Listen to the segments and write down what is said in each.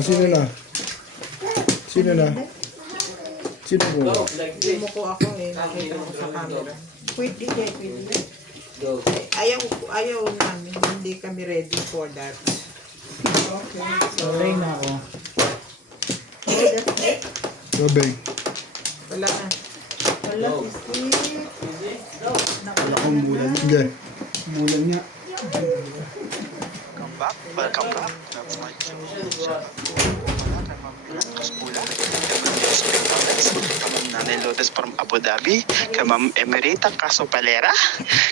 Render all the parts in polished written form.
Sino na? Sino na? Sino po? Lumuko ako eh. Nakita ko sa camera. Pwede, pwede. Ayaw namin. Hindi kami ready for that. Okay. Sorry na ako. Babay. Wala na. Wala. Wala akong bulan. Sige. Bulan niya. Welcome back. That's my Kaspula. Kay Nanay Lourdes from Abu Dhabi. Kay Ma'am Emerita Casopalera.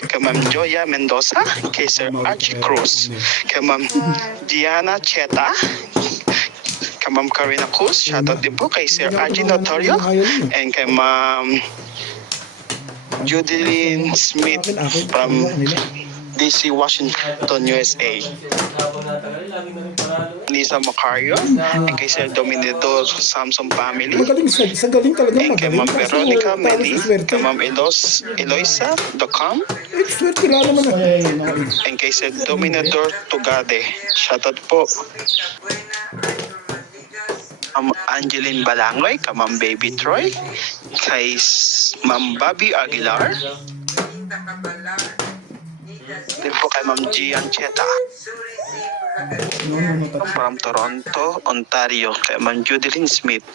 Kay Ma'am Joya Mendoza. Kay Sir Archie Cruz. Kay Ma'am Diana Cheta. Kay Ma'am Karina Cruz. Shoutout din po kay Sir Archie Notorio. And kay Ma'am Judilyn Smith from DC, Washington, USA. Lisa Macario, and kay Sir Dominidor Samson family. Magaling sa galing talaga. And kay Ma'am Magaling. Veronica Kaso, Meli, swerte. kay Ma'am Eloisa Docam, Swerte lang naman na. and kay Sir Dominidor Tugade. Shoutout po. Angeline Balangoy, kay Ma'am Baby Troy, kay Ma'am Bobby Aguilar, din po kay Ma'am Gian Cheta from Toronto, Ontario, kay Ma'am Judilyn Smith.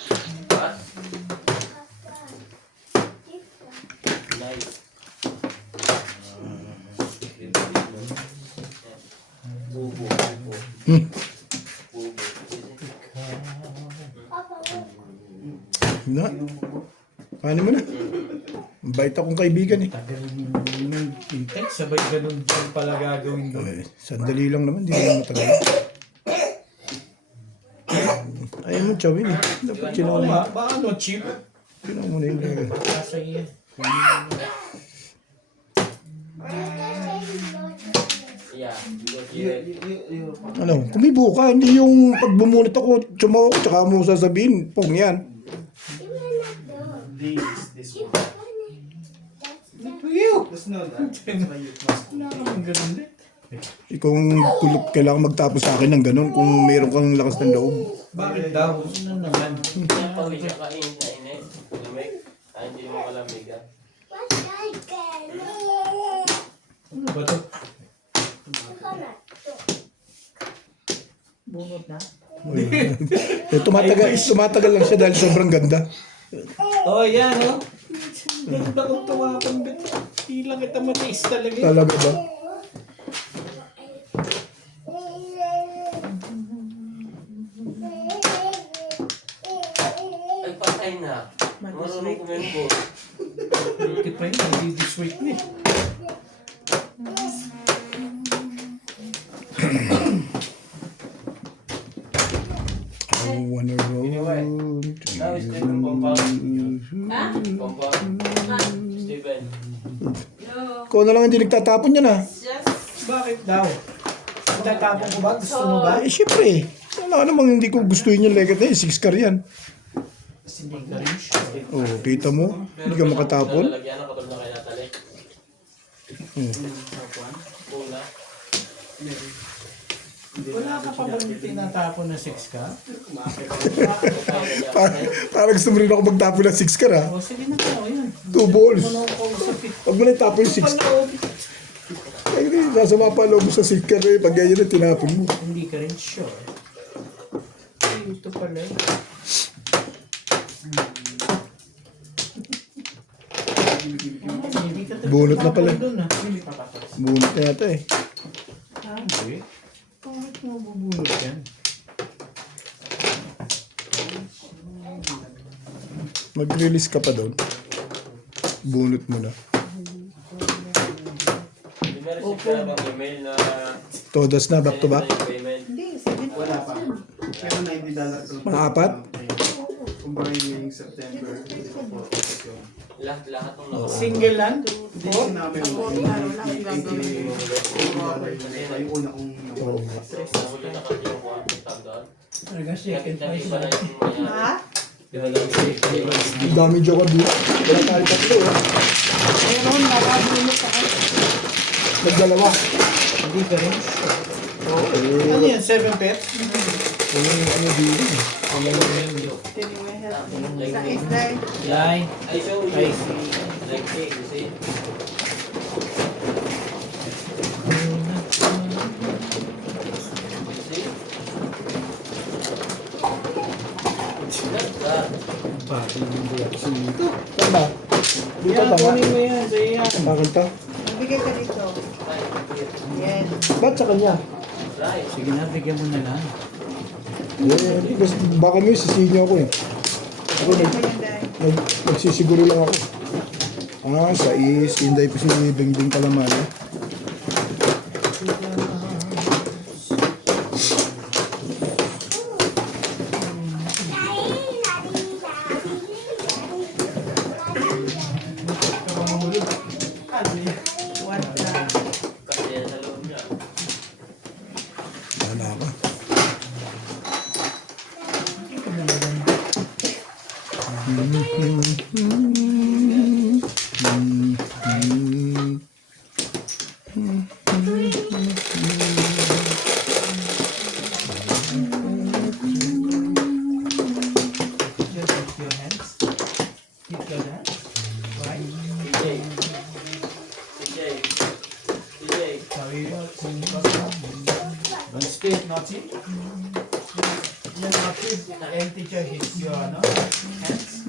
Na. Paano mo na? Bait akong kaibigan eh. Tagal nang kita. Sabay ganun din pala gagawin doon. Ay, sandali lang naman, di naman matagal. Ayaw mo chawin eh. Dapat sinaw na Ba ano, cheap? Sinaw mo na yung gagawin. Kasi yan. Ano, kumibo ka, hindi yung pag bumunot ako, tsumaw ako, tsaka mo sasabihin, pong yan. This one. To you! That's not that. Wala naman ganun din. Ikaw kailangan magtapos sa akin ng ganun kung meron kang lakas ng loob. Bakit daw? Ano naman? Ano ba to? Bunot na. Tumatagal lang siya dahil sobrang ganda. Oh, yan, oh. Ganda kong tuwapang bit. Hindi lang kita matiis talaga. Talaga ba? Ay, patay na. Marunong kumembo. Bakit pa yun? Hindi this week na eh. I wanna roll. Now it's different compound. Compound. Steven. Ikaw na lang hindi nagtatapon yan ah. Bakit daw? Tatapon ko ba? Gusto mo ba? Siyempre. Wala namang hindi ko gustuhin yung legat na yun. 6 car yan. Kasi hindi ka rin siya. Oh, kita mo? Hindi ka makatapon. Lalagyan na katulad na kay Natalie. Pula. Wala ka pa bang tinatapon na 6 ka? Parang gusto mo rin ako magtapon ng 6 car ah. O sige na ko, yan. 2 balls. Ano ko usapit? Huwag mo na itapon yung 6 car. Ay, hindi. Nasama pa loob mo sa 6 car eh. Pag ganyan na tinapon mo. Hindi ka rin sure. Ay, ito pala eh. Bunot na pala. Doon, ah. Bunot na yata eh. Hindi. Bakit mo bubunot yan? Mag-release ka pa doon. Bunot mo na. Meron siya bang email na Todas na, back to back. payment? Hindi, 7,000. Wala pa. Kaya $90 Mga apat? Combine yung September. Lahat ng naka. Single land? Hindi ko namin yung una kong Nahuli na kasi yung kuha ng tab doon. Talaga second Kasi price iba na lang. yung mayari. Ha? Di ba lang safe? Ang dami joker dito. Wala tayo tatlo ah. Meron, nakabunot ako. Nagdalawa. Hindi ka rin sure. Okay. Ano yan? 7 pets? ano dito? Anyway, help me. Sa isday. Lie. I show you. Ay. Like cake, you see? You see? That's that. Pati yung reaction nito. Saan ba? Dito Yan, ba nga? kunin mo yan sa iya. Bakit to? Magbigay ka dito. Yan. Ba't sa kanya? Right. Sige na, bigyan mo na lang. Baka may sisinya ako eh. Ako Kunin mo yan, Day. nagsisiguro lang ako. Ah, sa Inday pa si Bingbing Kalaman. What the? Kasi yan sa loob niya. Wala ka. Just keep your hands. Keep your hands. Right? CJ. CJ. CJ. Sorry, don't spit, naughty. Yan, naughty. And teacher hits your hands.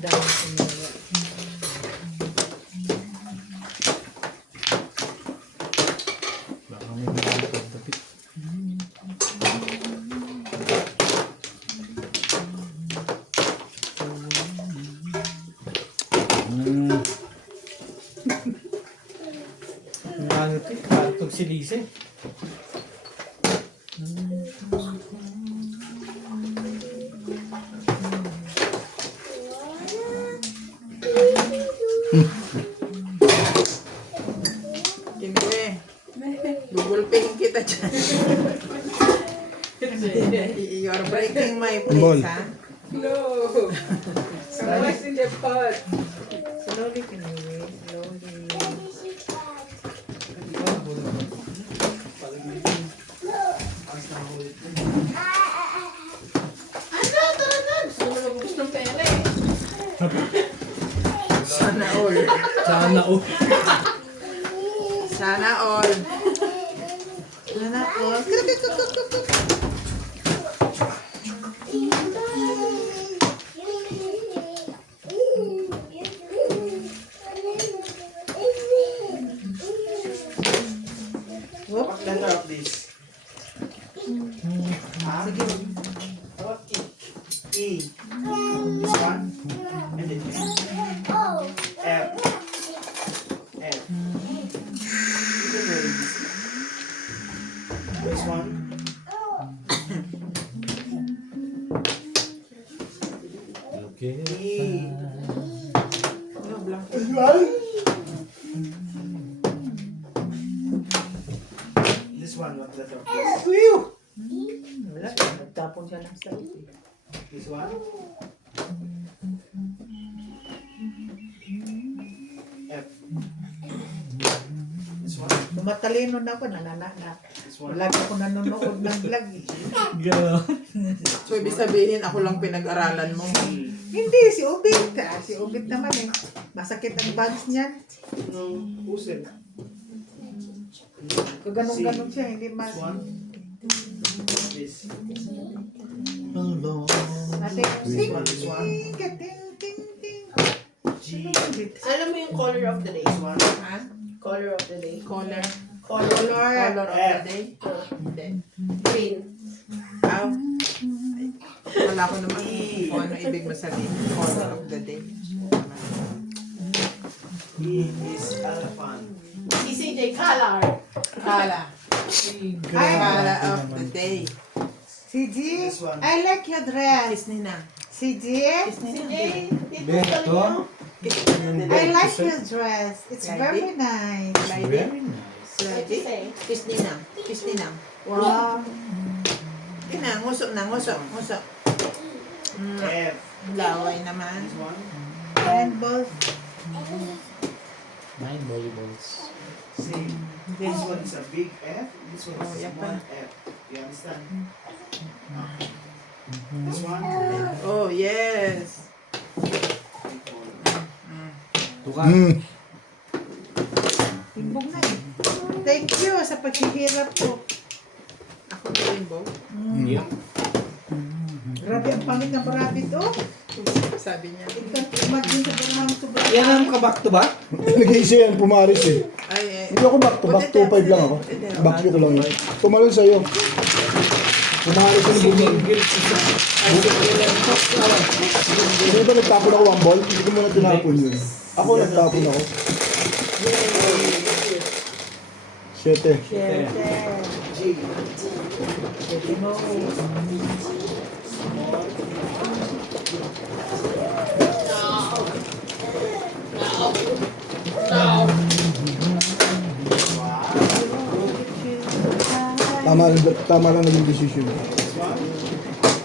Dami sumaya. Baka may mga pagtapit. Ano ito? Kaltog si Lise. Hindi. Gugulpingin kita dyan. You're breaking my Ball. place, ha? No. What's in the pot? Slowly, Pinoy. Slowly. Sana all. Sana oh. Sana all. Sana all. Whoop. Center of this. Ah, Sige. how about E? E. This one. And then this one. F. F. This one. Okay. E. No, blank. This one. This one, what letter of this? Wala. Nagtapon siya ng salita. This one. F. This one. Matalino na ako, nanana. This one. Lagi ako nanonood ng vlog eh. Gano'n. So, ibig sabihin, ako lang pinag-aralan mo. Hindi, si Ubit. Si Ubit naman eh. Masakit ang bugs niyan. No, pusin. Kaganon-ganon siya, hindi mas... This one. This. Hello. Natin, This one, this one. ting, ting, ting, ting. G. Alam mo yung color of the day? This one. Ha? Color of the day? Color. Color. Color of the F. day. Hindi. Green. Aw. Wala ko naman kung ano ibig mo sabihin. Color of the day. E is elephant. Si CJ, color. Kala. Ay, Kala of the day. CG, This one. I like your dress. Kiss Nina. CG, CJ, dito Beto. I like your dress. It's Like very nice. Very nice. What you say? Kiss Nina. Kiss Nina. Wow. Ina, nguso na, nguso. Nguso. F. Laway naman. This one. Handball. 9 volleyballs. Same. This one is a big F. This one is Oh, a yeah, small F. You understand? This one. Oh, yes. Tuka. Timbong na eh. Thank you sa paghihirap ko. Ako na timbong. Yeah. Grabe ang pangit ng rabbit oh. Sabi niya. Imagine sa parang sobrang. Yan ang ka-back to back? Nag-iisa yan, pumaris eh. Ay, Hindi ako back to back, 2-5 lang ako. Back ko lang yun. Tumalon sa'yo. Pumaris yung bumili. Hindi ba nagtapon ako 1 ball? Hindi ko muna tinapon yun. Ako nagtapon ako. 7. G. Tama lang naging decision.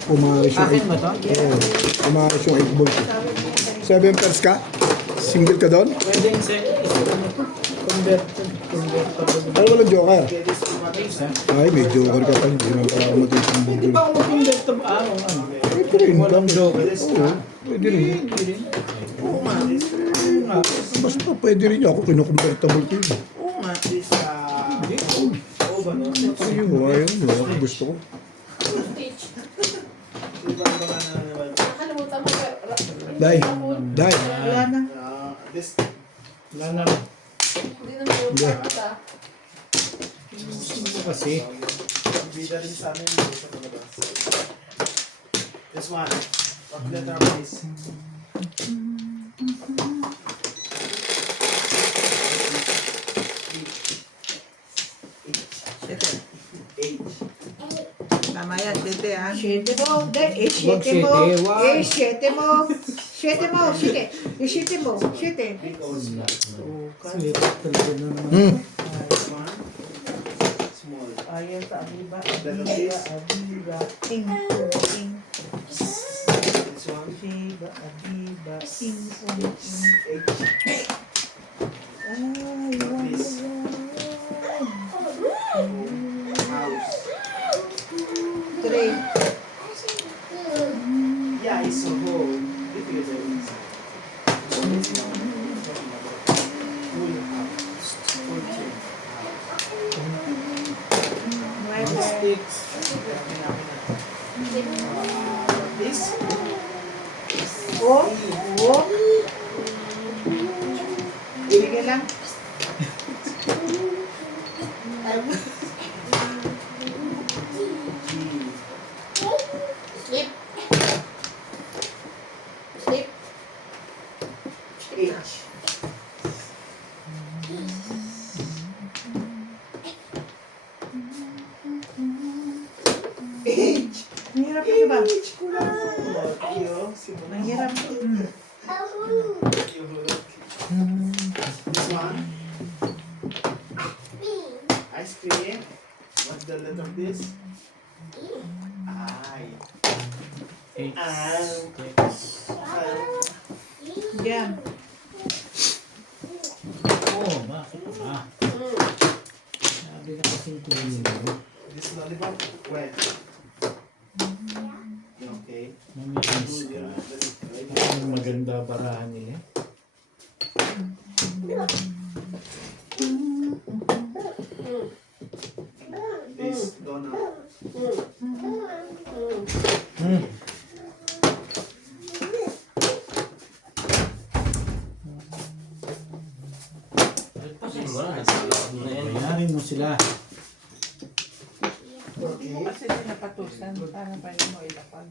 Pumaris yung Akin 8. ba to? Oo. Pumaris yung 8 balls. 7 pairs ka? Single ka doon? Pwede yung convert. Ay, walang joker. Okay, this one. Ay, may joker ka pa. Hindi naman pala ako matiis ng Hindi bugol. pa ako mag-convert to ano. Pwede rin. Walang joke. Oo. Pwede rin. Hindi rin. Oo nga. Basta pwede rin ako. Kinukonvertible ko yun. Oo nga. This over, no? Ayaw. Gusto ko. Teach. Diba ba na naman? Nakalimutan mo. Dai. Dai. Wala na. This. Wala na. Hindi na nalimutan ka. Kasi. Bida rin sa amin yung sa palabas. This one. What letter please? Siyete. H. Tama yan, siyete ha. Siete mo, dahil Wag siete mo, siete, wag. siete mo, siete mo, siete, siete mo, siete. Big O's. Slipat talaga na naman. This one. Small. Ayaw sa abiba. Letter this. Abiba. Ting, ting, This one. Abiba. Abiba. ting, H. This. House. three, Yeah, it's a hole. If you do it. Full house. Full chain. nueve, Sticks. This. o, o. Sige lang. G. Sleep. Sleep. H. H. Mahirap kasi ba? H. Iyo. Mahirap. This one. Ice cream. What's the letter of this? I. Yan. Oh, bakit ba? Sabi na kasing kunin mo. This lollipop. When? Okay. Mamilis ka. Ang maganda barahan nila. This donut. Pasin mo na. Nasa mo na yan. Bayarin mo sila. Hindi mo kasi pinapatusan. Para pa rin mo ilapag.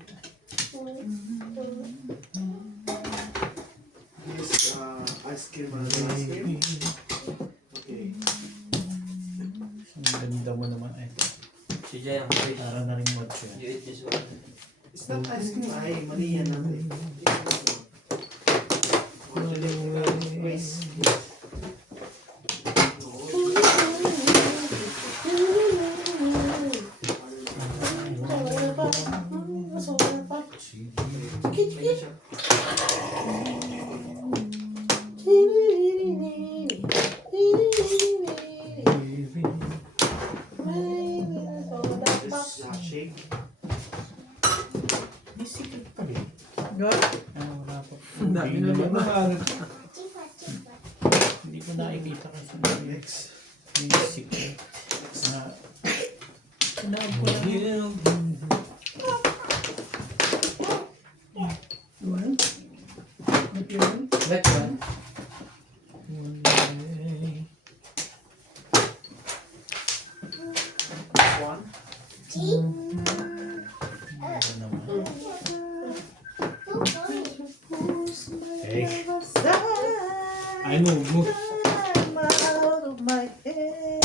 This ice cream. Ice cream. Okay. Ang ganda mo naman. Ay, Si Jay ang wait. para na rin match yan. You eat this one. It's not ice cream. Ay, mali yan natin. Waste. Sige. Shake. May secret pa rin. Good. Wala pa. Ang dami Hindi na naman. Chipa. Hindi ko nakikita kasi Next. may secret. Tinawag ko lang. That one. One. Hey. Ay, move. Out of my head.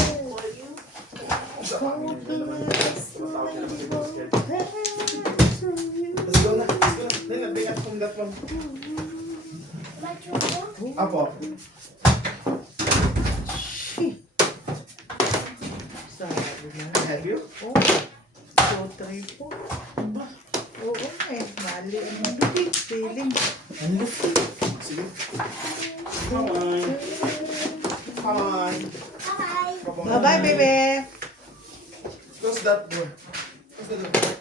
Let's go na. Then, bring up from that one. Apo. Sabi na. Have you? Oh, so try po. Ba? Oo eh. Mali ang bibig. Feeling. Sige. Come on. Come on. Come on. Bye-bye, baby. Close that door. Close the door.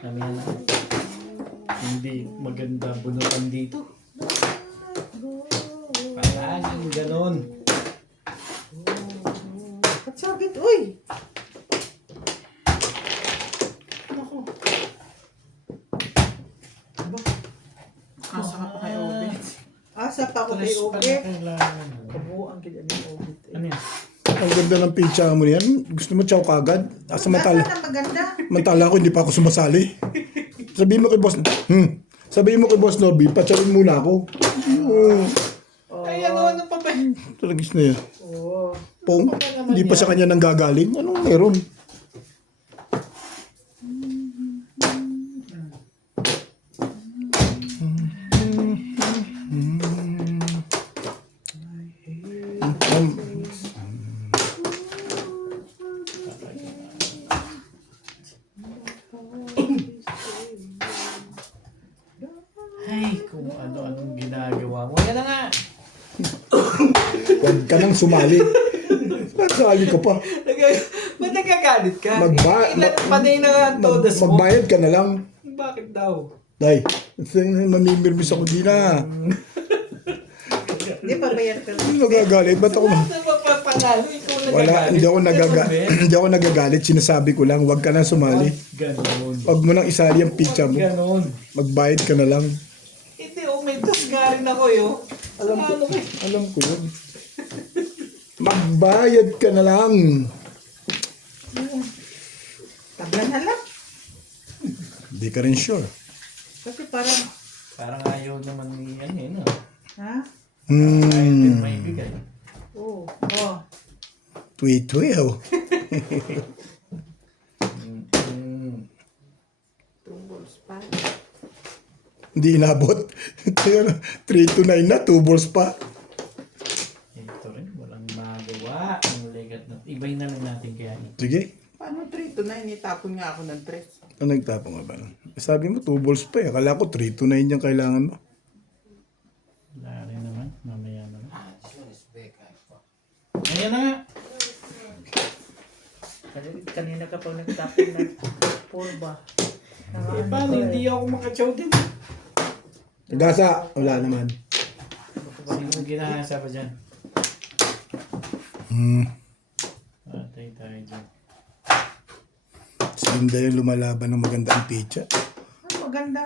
Mamaya na. Hindi maganda bunutan dito. Palaging ganon. At sabit, uy! Naku. Aba. Asa ka pa kay Obet? Asa pa ako kay Tres pa Obet? na kailangan. Kabuo ang gila ni Obet. Ano yan? Ang ganda ng pizza mo yan. Gusto mo chow kagad? Samantala, Asa na maganda? mantala ko, hindi pa ako sumasali. Sabihin mo kay boss, sabihin mo kay boss Norby, patsarin muna ako. Ay, ano pa ba? Talagis na yan. Oo. Pong, hindi pa sa kanya nang gagaling. Anong meron? Ay, kung ano-anong ginagawa mo. Yan na nga. Huwag ka nang sumali. Sali ka pa. Ba't nagkagalit ka? Magba- Ilan pa na yung nakatodas mo? Magbayad ka na lang. Bakit daw? Day, mamimirmis ako di na. Hindi pa bayad ka. Hindi nagagalit. Ba't ako? Wala na magpapanalo. Ikaw Wala, nagagalit. hindi ako nagagalit. Hindi ako nagagalit. Sinasabi ko lang, huwag ka nang sumali. Ganon. Huwag mo nang isali ang pizza mo. Ganon. Magbayad ka na lang. Hindi, umentos nga rin ako yun. Alam ko, Ano ba? alam ko yun. Magbayad ka na lang. Tablan na lang. Hindi ka rin sure. Kasi parang, Parang ayaw naman ni ano yun. ha? May bigay. Oo. Oh. Tweet-tweet. Tunggols pa. Hindi inabot. 3 to 9 na, 2 balls pa. Ito rin, walang magawa. Ang legat na. Ibay na lang natin kaya ito. Sige. Paano 3 to 9? Itapon nga ako ng 3. Ano nagtapong nga ba? Sabi mo 2 balls pa eh. Akala ko 3 to 9 yung kailangan mo. Wala rin naman. Mamaya na lang. Ayan na nga. Kanina ka pa nagtapon ng 4 ba? Eh, paano hindi ako makachow din? Gasa, wala naman. Sino ginahasa pa dyan? Patay tayo dyan. Si Linda yung lumalaban ng magandang pizza. Ano maganda?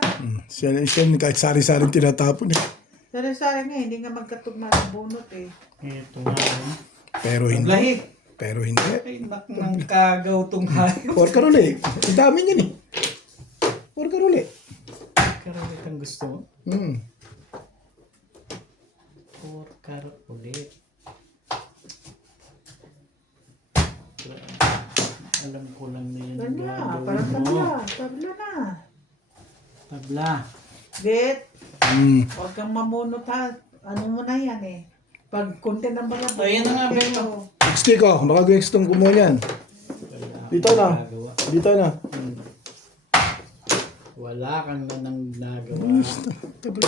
Siya kahit sari-saring tinatapon eh. Sari-sari nga, hindi nga magkatugma ng bunot eh. Ito nga. Pero hindi. Lahi. Pero hindi. Ay, nak ng kagaw tong hayop. Or karuli. Ang dami niyan eh. Or karuli. Karolit ang gusto mo? Hmm. 4 karot ulit. Alam ko lang na yan. Ganda, gagawin parang mo. tabla. Tabla na. Tabla. Bet, Hmm. huwag kang mamunot ha. Ano mo na yan eh. Pag konti ng mga Ayun na nga, Beno. Stick ko, nakagwekstong kumuha yan. Dito na. Dito na. Wala kang nanang nagawa.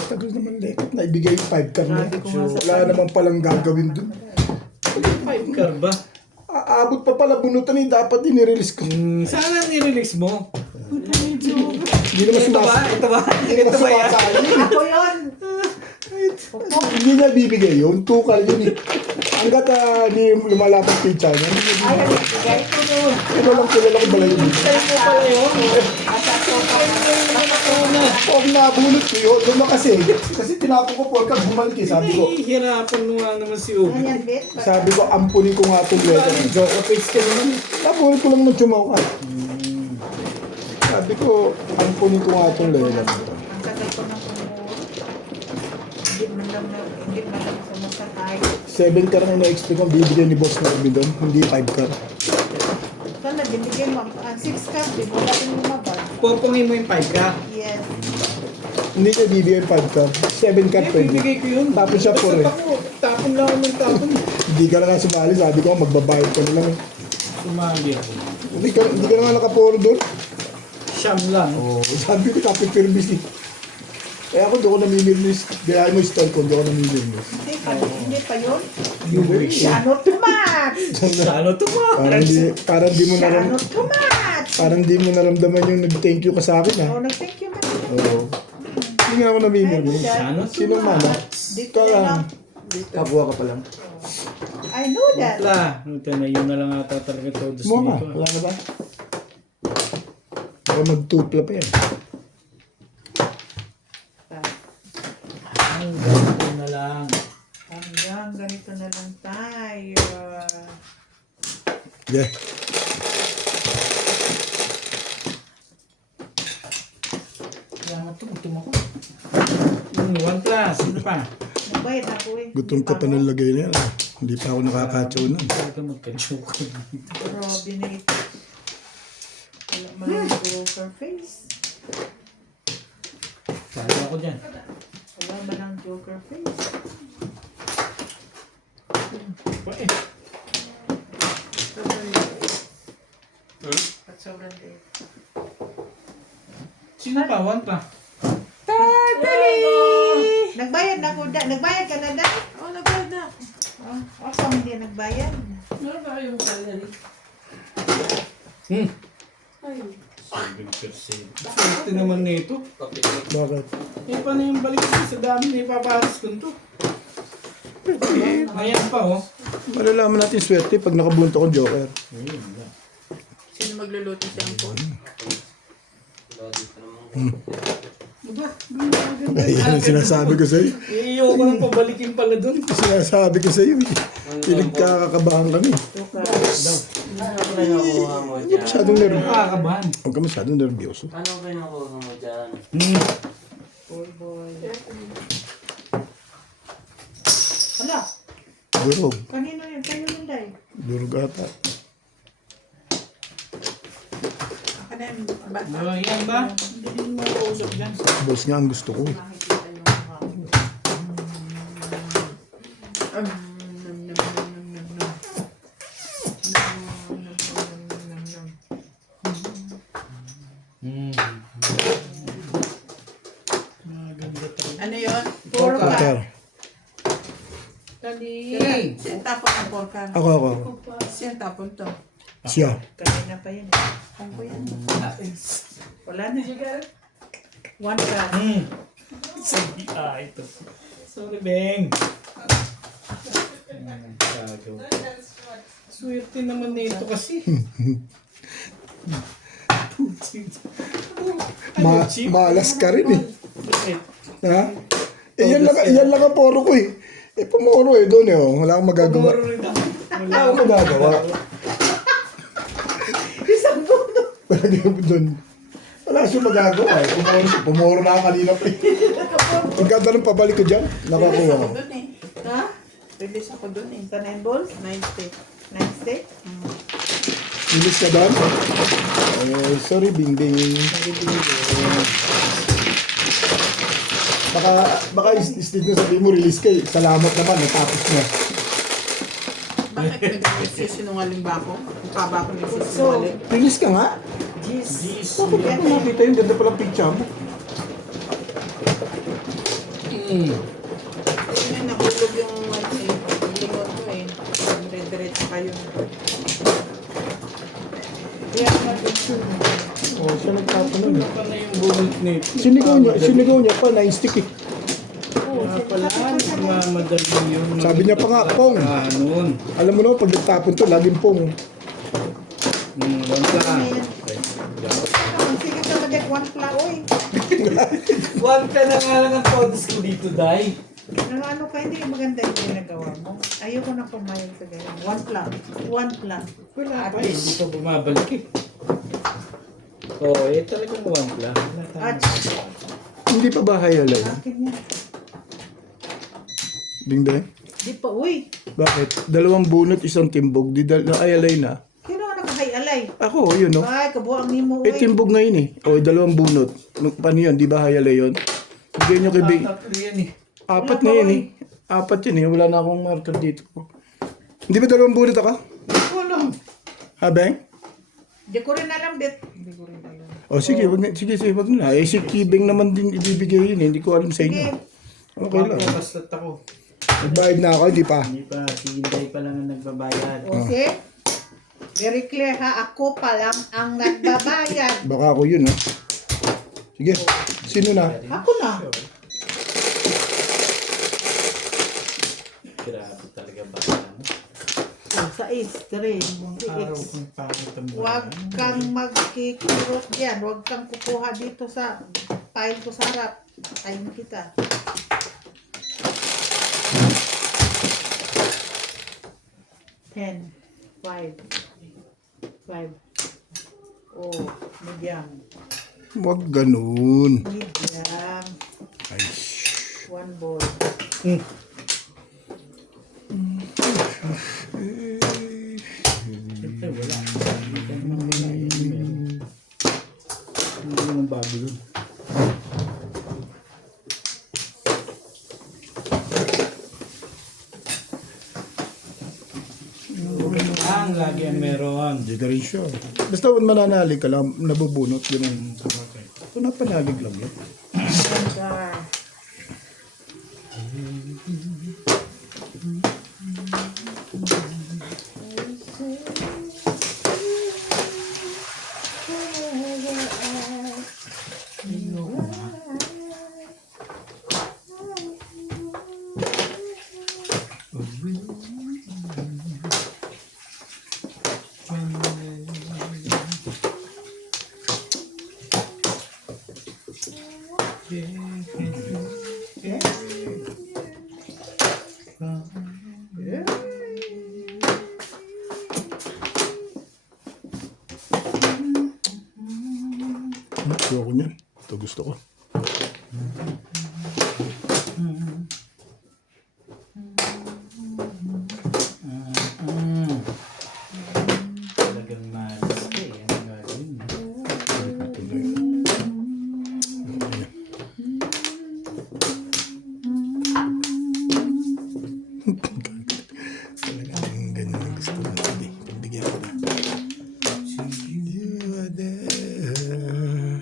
Tagal naman lekot. Naibigay yung 5 car na. Sabi ko nga sa Wala naman palang gagawin dun. 5 car ba? Aabot pa pala bunutan eh. Dapat inirelease ko. Sana nirelease mo. Hindi naman Ito ba? sumasali. Ito ba? Hindi naman Ito ba yan? sumasali. Ako yun. Hindi niya bibigay yun. 2 car yun eh. Hanggat di lumalapit pizza niya. Ay, ang bigay ko nun. Ito lang kilala ko pala yun. Huwag nabunot ko yun. Doon na kasi. Kasi tinapon ko po. Pag bumalik eh. Sabi ko. Hihirapan mo nga naman si Ubi. Ayan, Bet. Sabi ko, ampunin ko nga itong letter. Joke face ka naman. Nabunot ko lang ng chumaw ka. Sabi ko, ampunin ko nga itong letter. Ang tagal ko na kumuha. Hindi man lang sumasakay. 7 car na ina-expect kong bibigyan ni Boss Norby doon. Hindi 5 car. Sana, binigyan mo. Ang 6 cup, di mo natin lumabas. Popongin mo yung 5 ka. Yes. Hindi niya bibigyan 5 car. 7 car Eh, pwede. bibigay ko yun. Tapos siya Basta 4 eh. ako, tapon lang ako ng tapon. Hindi ka na nga sumali. Sabi ko, magbabayad ka na lang. Sumali ako. Hindi ka na nga nakapuro doon. Siyam lang. Oh, sabi ko, kapit permis eh. Eh ako doon ko namimilmis. Biyahe mo yung style ko, doon ko namimilmis. Hindi pa yun. Siya. Ano tumat? Ano to ba? Parang di mo Ano tumat? parang di mo naramdaman yung nag-thank you ka sa akin ha. Oh, nag-thank you man. Oo. Hindi nga ako namimilmis. Ano? Sinong mama? Dito Ikaw na lang. lang. Kapwa ka pa lang. I know that. Wala. Ito na yun na lang ata talaga todos Mo ka, dito. wala na ba? Baka magtupla pa yan. Ang ganito na lang. Hanggang ganito na lang tayo. Yeah. Kaya tumutong ako. 1 plus. Ano pa? Nagbayad na ako eh. Gutom ka pa ng lagay na yan. ah. Hindi pa ako nakakatsaw nun. Talaga magka-joke. Grabe na ito. Wala man lang joker face. Sabi ako dyan. Wala man lang joker face. Pa eh. Sobrang liit. At sobrang liit. Sino pa? 1 pa? Nagbayad na ako. Nagbayad ka na da? Oh, nagbayad na. Oh, ako hindi nagbayad. Meron ba kayong salary? Hmm. Ay. 7%. Swerte naman nito. Bakit? Eh, paano yung balik ko sa dami na ipaparas ko nito? Ayan pa, oh. Malalaman natin swerte pag nakabunto ko joker. Sino magluluto siya ang phone? Ayan ang sinasabi ko sa'yo. Iyo ko nang pabalikin pala dun. Sinasabi ko sa'yo. Pinagkakakabahan kami. Ano ba nakuha mo Huwag dyan? masyadong nervyoso. Nakakabahan. Huwag ka masyadong nervyoso. Ano ba nakuha mo dyan? Poor boy. Wala. Durog. Kanino yun? Kanino yun dahil? Durog ata. Ako na yung bata. Oh, yan ba? Hindi din mo kausap dyan. Boss nga ang gusto ko. Makikita yung mga nom, nom, nom, nom, nom, nom. Nom, nom, nom, nom, nom. Maganda talaga. Ano yun? Joker. Dali. Sino tapon ng porka? Ako. Sino tapon to? Siya. Kanina pa yun. Kung ko yan. Wala na. One ka. Sabi, ito. Sorry, Beng. Swerte naman nito kasi. Malas ka rin eh. Bakit? Ha? Yan lang ang poro ko eh. Eh, pumoro eh doon eh. Oh. Wala akong magagawa. Pumoro rin ako. Wala akong magagawa. Wala akong doon. Wala siyang magagawa eh. Pumoro na ako kanina pa eh. Pagkata nung pabalik ko dyan, nakakuha Release ko. ako dun eh. Ha? Release ako dun eh. Sa 9 balls? 90. 9 stick? Ilis ka doon? Sorry, Bing Bing. Baka instead na sabihin mo, release kayo. Salamat naman, natapos na. Bakit nagsisinungaling ba ako? Mukha ba ako nagsisinungaling? Release ka nga. Jeez. Bakit ako nakita yung ganda palang picture mo? Ayun, nahulog yung lingon ko eh. Dire-diretso kayo. Kaya mag-issue. Oh, siya nagtatanong. Ano pa na yung bunot nito? Sinigaw niya pa, na-stick eh. Wala pala, mamadali yun. Sabi niya pa nga, Pong. Ganun. Alam mo naman, pag nagtapon to, laging pong. Wala. Sige ka mag-get one pla, oy. One ka na nga lang ang photos ko dito, Day. Ano ka, hindi maganda yung ginagawa mo. Ayoko na pumayag sa ganyan. One pla. One pla. Wala pa eh, hindi pa bumabalik eh. Oo, talagang one lang. At Hindi pa ba hayalay? akin yan. Dingdeng? Di pa, uy. Bakit? Dalawang bunot, isang timbog. Di ayalay na. Sino ka nakahay-alay? Ako, yun no? Ay, kabuang ni mo, Eh, uy. timbog ngayon eh. O, dalawang bunot. Paano yun? Di ba hayalay yun? Bigyan nyo kay Bay. Tatlo yan eh. Apat Wala na pa, yun uy. eh. Apat yun eh. Wala na akong marker dito. Hindi ba dalawang bunot ako? Wala. Ha, Beng? Di ko rin alam, bet. Hindi ko rin alam. O sige, sige, wag na. Eh, si Kibeng naman din ibibigay yun eh. Hindi ko alam sa inyo. Sige. Okay lang. Basta't ako. Nagbayad na ako, hindi pa. Hindi pa, si Inday pa lang ang nagbabayad. O, see? Very clear ha. Ako pa lang ang nagbabayad. Baka ako yun, ha? Sige, sino na? Ako na. Grabe talaga ba? Ano? O, sa is, 3, Araw 6. kong pangit ang Huwag kang magkikirot dyan. Huwag kang kukuha dito sa file ko sa harap. Tayin kita. Ten, 5, 5. Oh, medium. Wag ganun. Medium. Ay, One ball. Siyempre wala. Hindi ka naman wala yun. Meron. Hindi naman bago yun. Ang lagi ang meron. hindi na rin siya. Basta kung mananalig ka lang, nabubunot, yun. Kung napanalig lang yun. Ganda. Gusto ko niyan. Ito gusto ko. Talagang malas ka eh. Ano gagawin mo? Talagang ganyan ang gusto ko. Sige, pagbigyan ko na. You are there.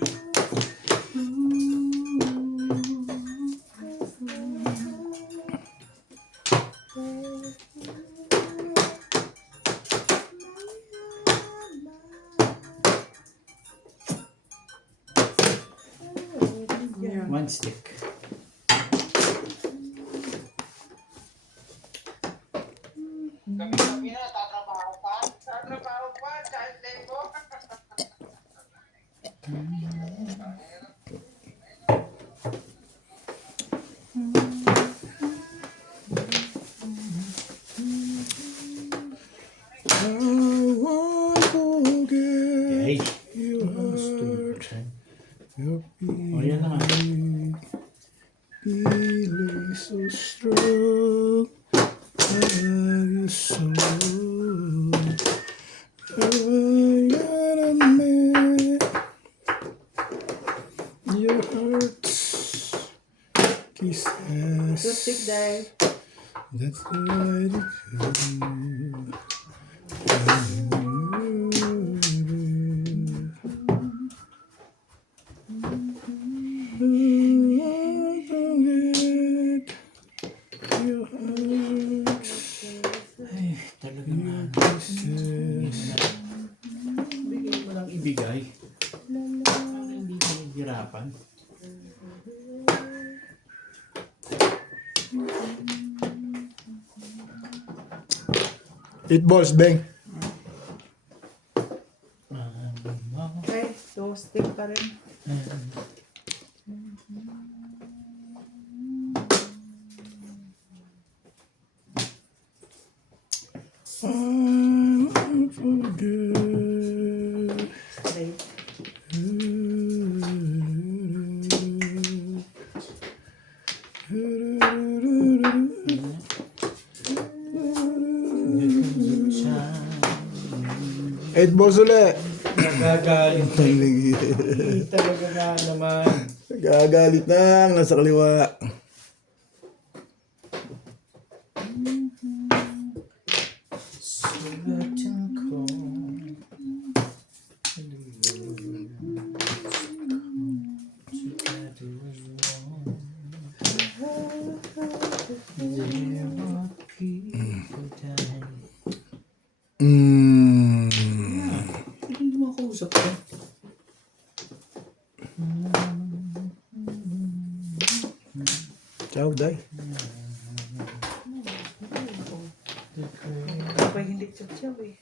One stick. Kami na, tatrabaho pa. Tatrabaho pa, child labor. I won't forget Hey. your heart. Your O yan na nga. feeling so strong. I love you so. I gotta admit, your heart Toothpick dahil. That's the way it Talagang bigay mo lang ibigay. Parang hindi ka nahihirapan. Eat balls, Beng. Ay, toasting pa rin. I won't forget. Straight. Eat balls ulit. Nagagalit. Talaga nga naman. Gagalit na ang nasa kaliwa. Sugatan ko. Hindi mo ako usap ka. Ciao, Day. Ito pa hindi tsap-tsap eh.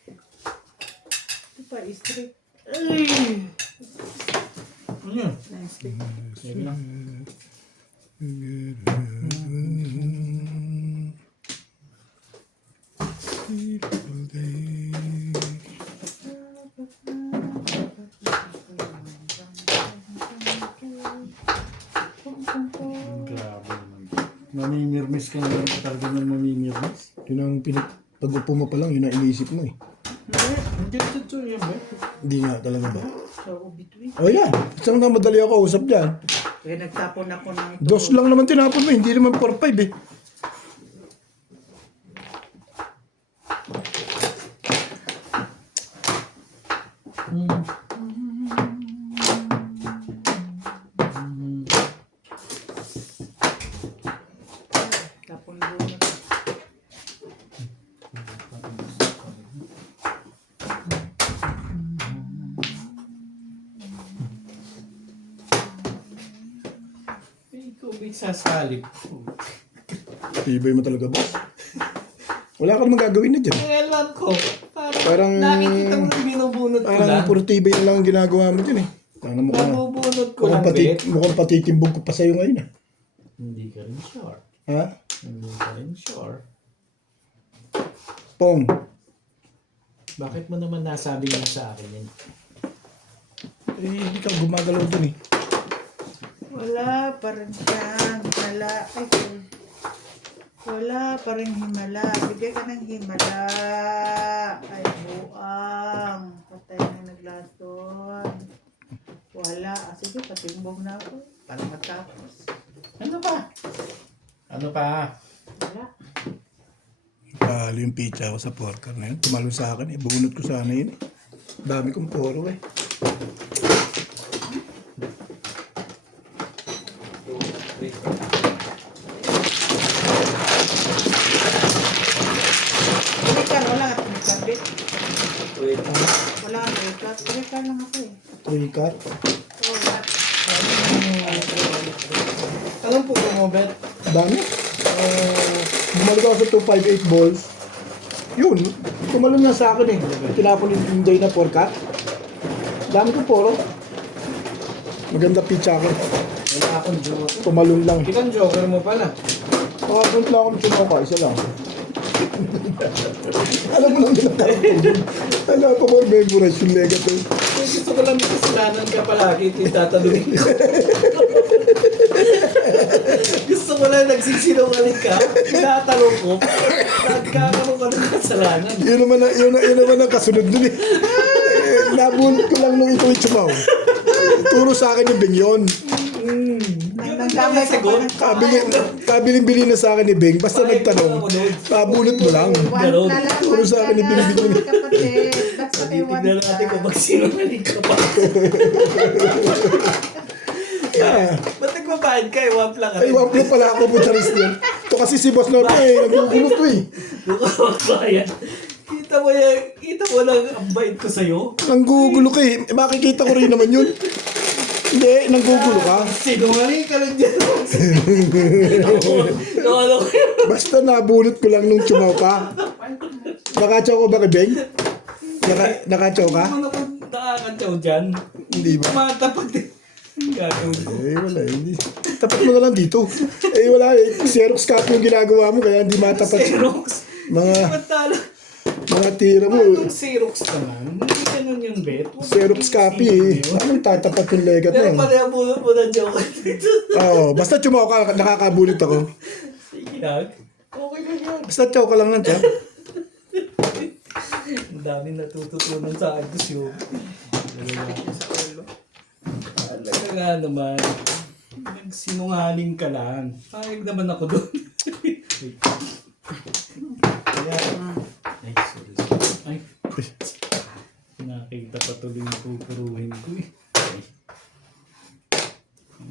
Ito pa, straight. Ano yun? Nice thing. Sige lang. Grabe naman. Mamimirmis ka naman talaga ng mamimirmis. Yun ang pag-upo mo pa lang, yun ang iniisip mo eh. Hindi totoo yan ba? Hindi nga talaga ba? So, between. O yan, isang na madali ako usap dyan. Kaya nagtapon ako ng ito. Dos lang naman tinapon mo, hindi naman 4-5 eh. Tapon doon. Ikaw ba'y sasalip? Tibay mo talaga, boss. Wala ka namang gagawin na dyan. Ang alam ko, parang Parang- nakikita mo yung binubunot ko lang. Parang puro tibay na lang ang ginagawa mo dyan eh. Sana Nabubunot ko lang, bet. mukhang patitimbog ko pa sa'yo ngayon ah. Hindi ka rin sure. Ha? Hindi ka rin sure. Pong. Bakit mo naman nasabi mo sa akin yun? Eh, hindi ka gumagalaw dun eh. Wala pa rin siyang himala. Ay, sorry. Wala pa rin himala. Bigay ka ng himala. Ay, buang. Patay na naglason. Wala. Sige, patimbog na ako. Para matapos. Ano pa? Ano pa? Wala. Palo yung pizza ko sa porker na yun. Tumalo sa akin eh. Bunot ko sana yun eh. Dami kong poro eh. Trikan, wala ka trikan, bit. Wait. Wala ka trikan. Trikan lang ako eh. 3 cut. Wala. Anong puko mo, bet? Dami. Bumalik ako sa 258 balls. Yun. Tumalo na sa akin eh. Tinapon yung day na 4 cut. Dami kong poro. Maganda pizza ko. Wala akong joker. Tumalon lang. Ilang joker mo pala? Pakakunt lang akong tsumoka. Isa lang. Alam mo lang pinagkaroon. Alam pa mo, memorize yung lega to. Gusto ko lang kasalanan ka palagi at itatanungin ko. Gusto ko lang nagsisinungaling ka, tinatanong ko, nagkakaroon ka ng kasalanan. Yun naman ang kasunod dun eh. Nabunot ko lang nung ito yung tsumaw. Turo sa akin yung bingyon. Nagdamay ka pa ng Kabiling-bili na sa akin ni Beng. Basta nagtanong, pabulot mo lang. Ganon. Puro sa akin ibinibigay. kapatid. Basta may one Tignan natin kung magsinungaling ka pa. Ba't nagbabayad ka? Iwap lang. Ay, wag mo pala ako punta rin yan. Ito kasi si Boss Norma nagugulot to eh. Magbabayad. Kita mo lang ang bait ko sa'yo. Nanggugulo ka eh. Makikita ko rin naman yun. Hindi, nanggugulo ka. Sinungaling ka lang dyan. Ano ko yun? Basta nabulot ko lang nung chumaw ka. Nakatsaw ko ba kay Beng? Nakatsaw ka? Ano ko nakakantyaw dyan? Hindi ba? Matapat din. Gagawin ko. Eh, wala. Hindi. Tapat mo na lang dito. Eh, wala eh. Xerox copy yung ginagawa mo, kaya hindi matapat. Xerox. Mga tira mo. Anong Xerox ka man? Hindi ganun yung bet. Xerox copy eh. Anong tatapat yung legat na Pero yun? pareha mo na joke. Oo, basta chumaw ka, nakakabulit ako. Sige lang. Okay lang yan. Basta chow ka lang ng tiyan. Ang dami natututunan sa akin kasi yun. Talaga nga naman. Nagsinungaling ka lang. Payag naman ako doon. Ay, sorry. Ay. Nakita pa tuloy yung pupuruhin ko eh. Ay.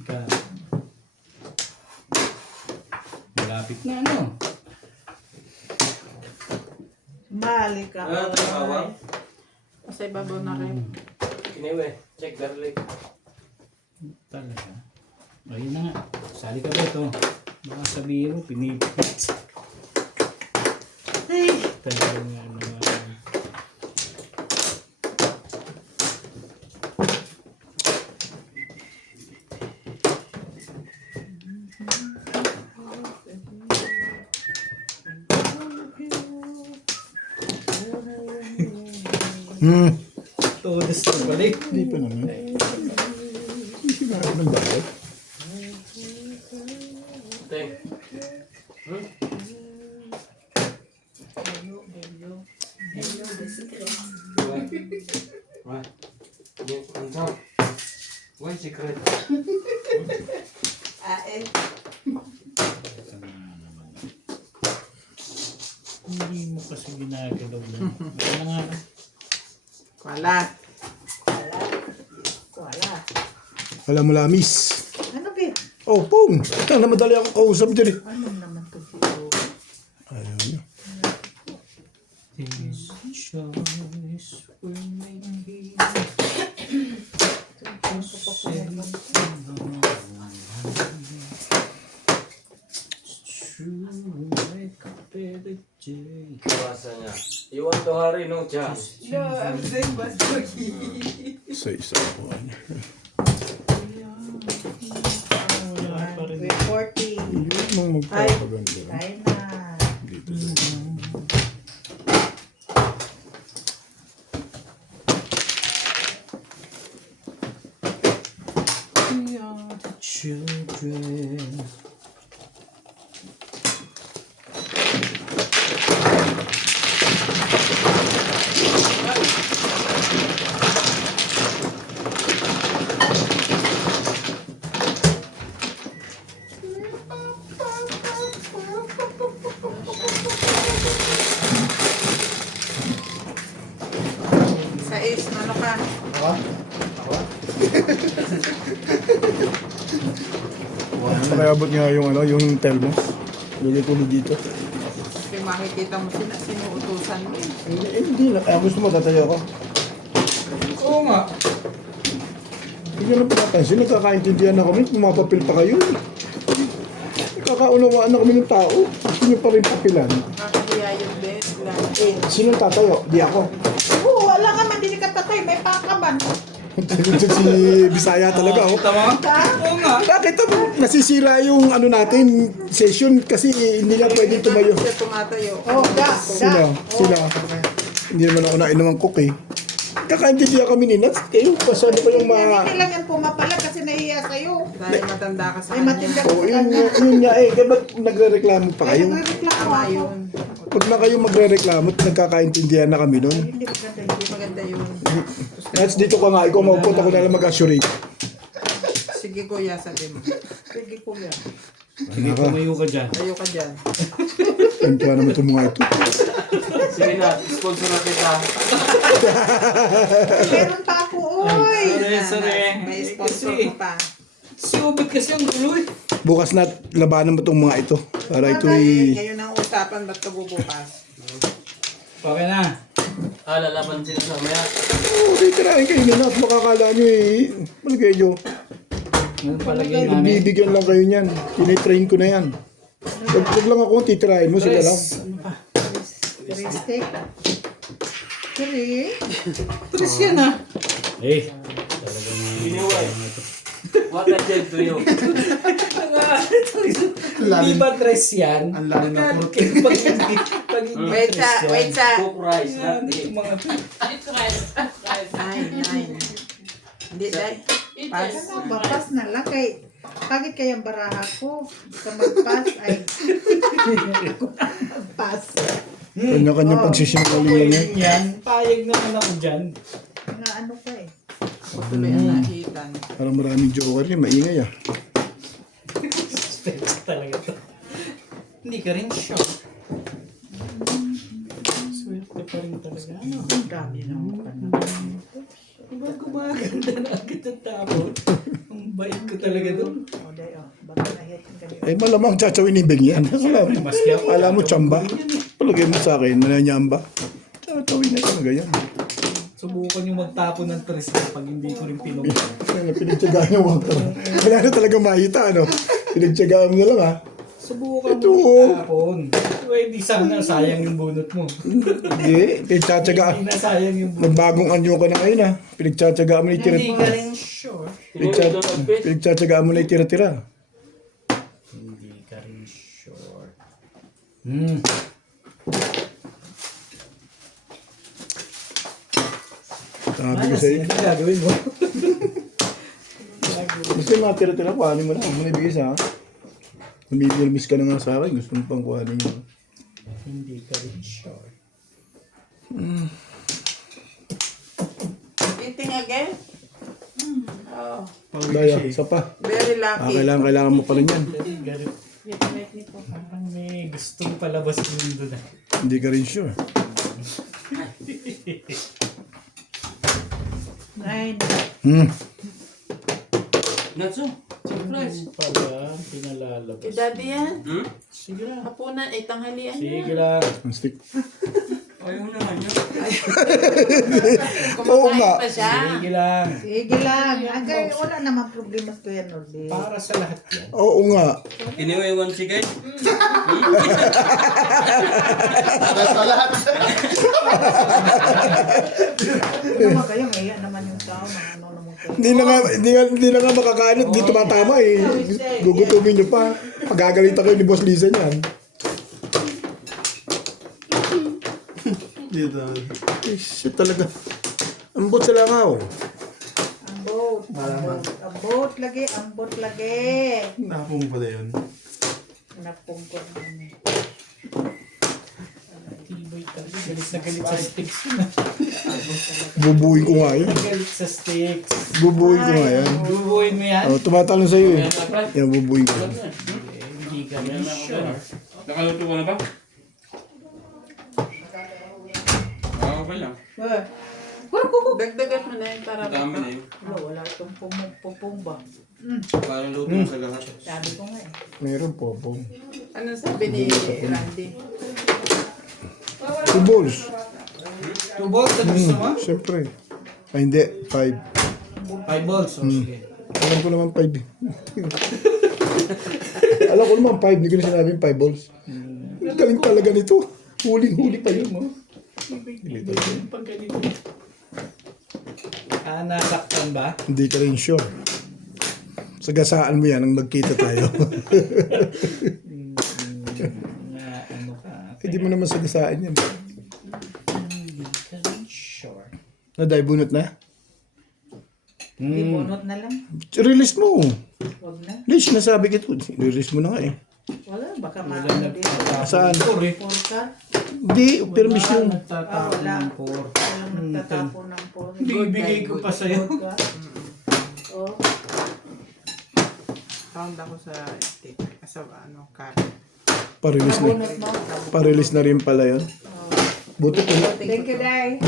Ka. Malapit na ano. Mali ka. Sa ibabaw na rin. Check garlic. Talaga. Ayun na nga. Sali ka ba ito? Baka sabihin mo, pinipit. Ay! Talaga nga naman. Todas na balik. Hindi pa naman. Hindi sinabi ng bakit. Why secret? Hindi mo kasi ginagalaw lang. Ano nga? Wala. Wala mo lamis. Ano, babe? Oh, pong. Ito na madali ako kausap dyan eh. Ano naman to dito? Ayaw niya. This choice will make me Iwasan niya. You want to hurry, no chance. No, I'm saying Bastogi. Isa po. wala pa rin. 40. Yun mong magpapaganda. Kain na. Dito sa We are the children. Sa is, ano ka? Nakayabot nga yung ano, yung telmos. Lilito mo dito. Kasi makikita mo sila, sinuutusan mo eh. Hindi na. Gusto mo tatayo ako. Oo nga. Hindi nyo na pinapansin. Nagkakaintindihan na kami. Pumapapil pa kayo. Kakaunawaan na kami ng tao. Gusto nyo pa rin papilan. Nakakahiya yung best lang. Sino tatayo? Di ako. Oo, wala nga man, hindi ka tatay. May pakaman. Si Bisaya talaga. Oh. Tama? Oo nga. Bakit nasisira yung ano natin session kasi hindi lang pwede tumayo. Siya tumatayo. Oh, Sila. Hindi naman ako nainom ng cook eh. Kakaintindihan kami ni Nats. Kayo, pasano ko yung Hindi lang yan pumapala kasi nahiya sa'yo. Dahil matanda ka sa May matinda kanya. Oo, yun nga eh. Kaya ba't nagre-reklamo pa Ay, kayo? nagreklamo Tama ako. yun. Huwag na kayo magre-reklamo at nagkakaintindihan na kami nun. Hindi ko ganda Hindi maganda yun. Nats, dito ka nga. Ikaw maupot ako na lang mag-assurate. Si Sige kuya, sabi mo. Sige kuya. Sige, tumayo ka dyan. Tayo ka dyan. Tantuan naman itong mga ito. Sige na, sponsor na kita. Meron pa ako, oy! Sorry. May sponsor Kasi- mo pa. Siubit kasi ang gulo eh. Bukas na labanan mo itong mga ito. Para ito Ngayon ang usapan, ba't ka bubukas? Okay na. Lalaban sila sa maya. okay, tirahin kayo na at makakala nyo eh. Malagay nyo. Ano palagay namin? Bibigyan lang kayo niyan. Tinitrain ko na yan. Huwag lang ako, titirahin mo sila lang. Steak. Kiri. Tres yan ah. Eh. Talagang Iniway. What I did to you. Hindi ba tres yan? Ang lalo na po. Pag hindi Wait tres sa, yan. wait sa. Cook rice, not Yung mga Nine. Hindi, dahil. Pas. Bapas na lang kay pagit kayang baraha ko. Kamagpas ay magpas. Kanya-kanya pagsisinungaling lang yan. yan. Payag naman ako dyan. Nga ano ka eh. Ako tuloy ang nahitan. Parang maraming joker yun, maingay ah. Special talaga to. Hindi ka rin sure. Swerte pa rin talaga. Ano? Ang dami naman pa na. Ba't gumaganda na agad ang tao? Ang bait ko talaga doon. O day o. Baka nahitin ka dito. Eh malamang tsatawin ni Beng yan. Maski ako. Alam mo, tsamba. Palagay mo sa akin, nananyamba. Tsatawin na talaga yan. Subukan yung magtapon ng tres pag hindi ko rin pinunod. Kaya pinagtsagaan niya water. Wala na talaga makita, ano? Pinagtsagaan mo na lang, ha? Subukan Ito. mo magtapon. Uy, di sana sayang yung bunot mo. Hindi, pinagtsatsagaan. Hindi na sayang yung bunot. Magbagong anyo ka na ngayon, ha? Pinagtsatsagaan mo na itira. Hindi ka rin sure. Pinagtsatsagaan mo na itira-tira. Hindi ka rin sure. Sabi ko sa'yo. Ano gagawin mo? Gusto yung mga tira-tira, kuhanin mo na. Huwag mo na ibigay sa akin. Namibirmis ka na nga sa akin. Gusto mo pang kuhanin yun. Hindi ka rin sure. Eating again? Oh, Daya, isa pa. very lucky. Kailangan mo pa rin yan. Parang may gustong palabas yung mundo na. Hindi ka rin sure. Nine. Natsu, chicken rice. Pala, pinalalabas. Kay daddy yan. Sige lang. Hapunan, ay tanghalian Sige yan. lang. Ang stick. Ayaw naman yun. Oo nga. Kumakain pa siya. Sige lang. Sige lang. Agay, wala naman problema sa Kuya Norby. Para sa lahat yan. Oo nga. Iniway one chicken. Naman kayo, ngayon naman yung tao. Ano naman kayo. Hindi na nga makakain at di tumatama eh. Gugutumin nyo pa. Pagagalitan kayo ni Boss Lisa niyan. Dito. Eh, shit talaga. Ambot sa langaw. Ambot. Ambot lagi. Ambot lagi. Napong pala yun. Napungkot naman. Tibay talaga. Galit na galit sa sticks. Bubuhin ko nga yan. Galit sa sticks. Bubuhin ko nga yan. Bubuhin mo yan? Oh, tumatalon sa'yo eh. Yan, bubuhin ko. Hindi ka rin sure. Nakaluto ko na ba? Okay lang. Dagdagan mo na yun para Dami na yun. Wala itong pupong ba? Parang luto sa lahat. Sabi ko nga eh. Meron po, po. ano sabi ni Randy? Two balls. 2 balls na gusto mo? Siyempre. Ay, hindi. 5. 5 balls. Oh, sige. Alam ko naman 5 eh. Alam ko naman 5. Hindi ko na sinabing 5 balls. Ang galing talaga nito. Huling-huli pa yun, no? Pag ganito. Nasaktan ba? Hindi ka rin sure. Sagasaan mo yan ang magkita tayo. Ano ka? Hindi mo naman sagasaan yan. Hindi ka rin sure. Naday, bunot na? Ibunot na lang. Release mo. Huwag na. Release, sinasabi kita. Release mo na nga eh. Wala. Baka Wala maano dito. nagtatapon. Saan? Porka. Hindi, permission. Wala nagtatapon wala. ng por. Walang nagtatapon ng porka. Hindi, ibigay ko pa sa'yo. Oh. Found ako sa stick. Sa ano, car. Pa-release na. Bunot mo. Pa-release na rin pala yun. Buti, Thank you, Day.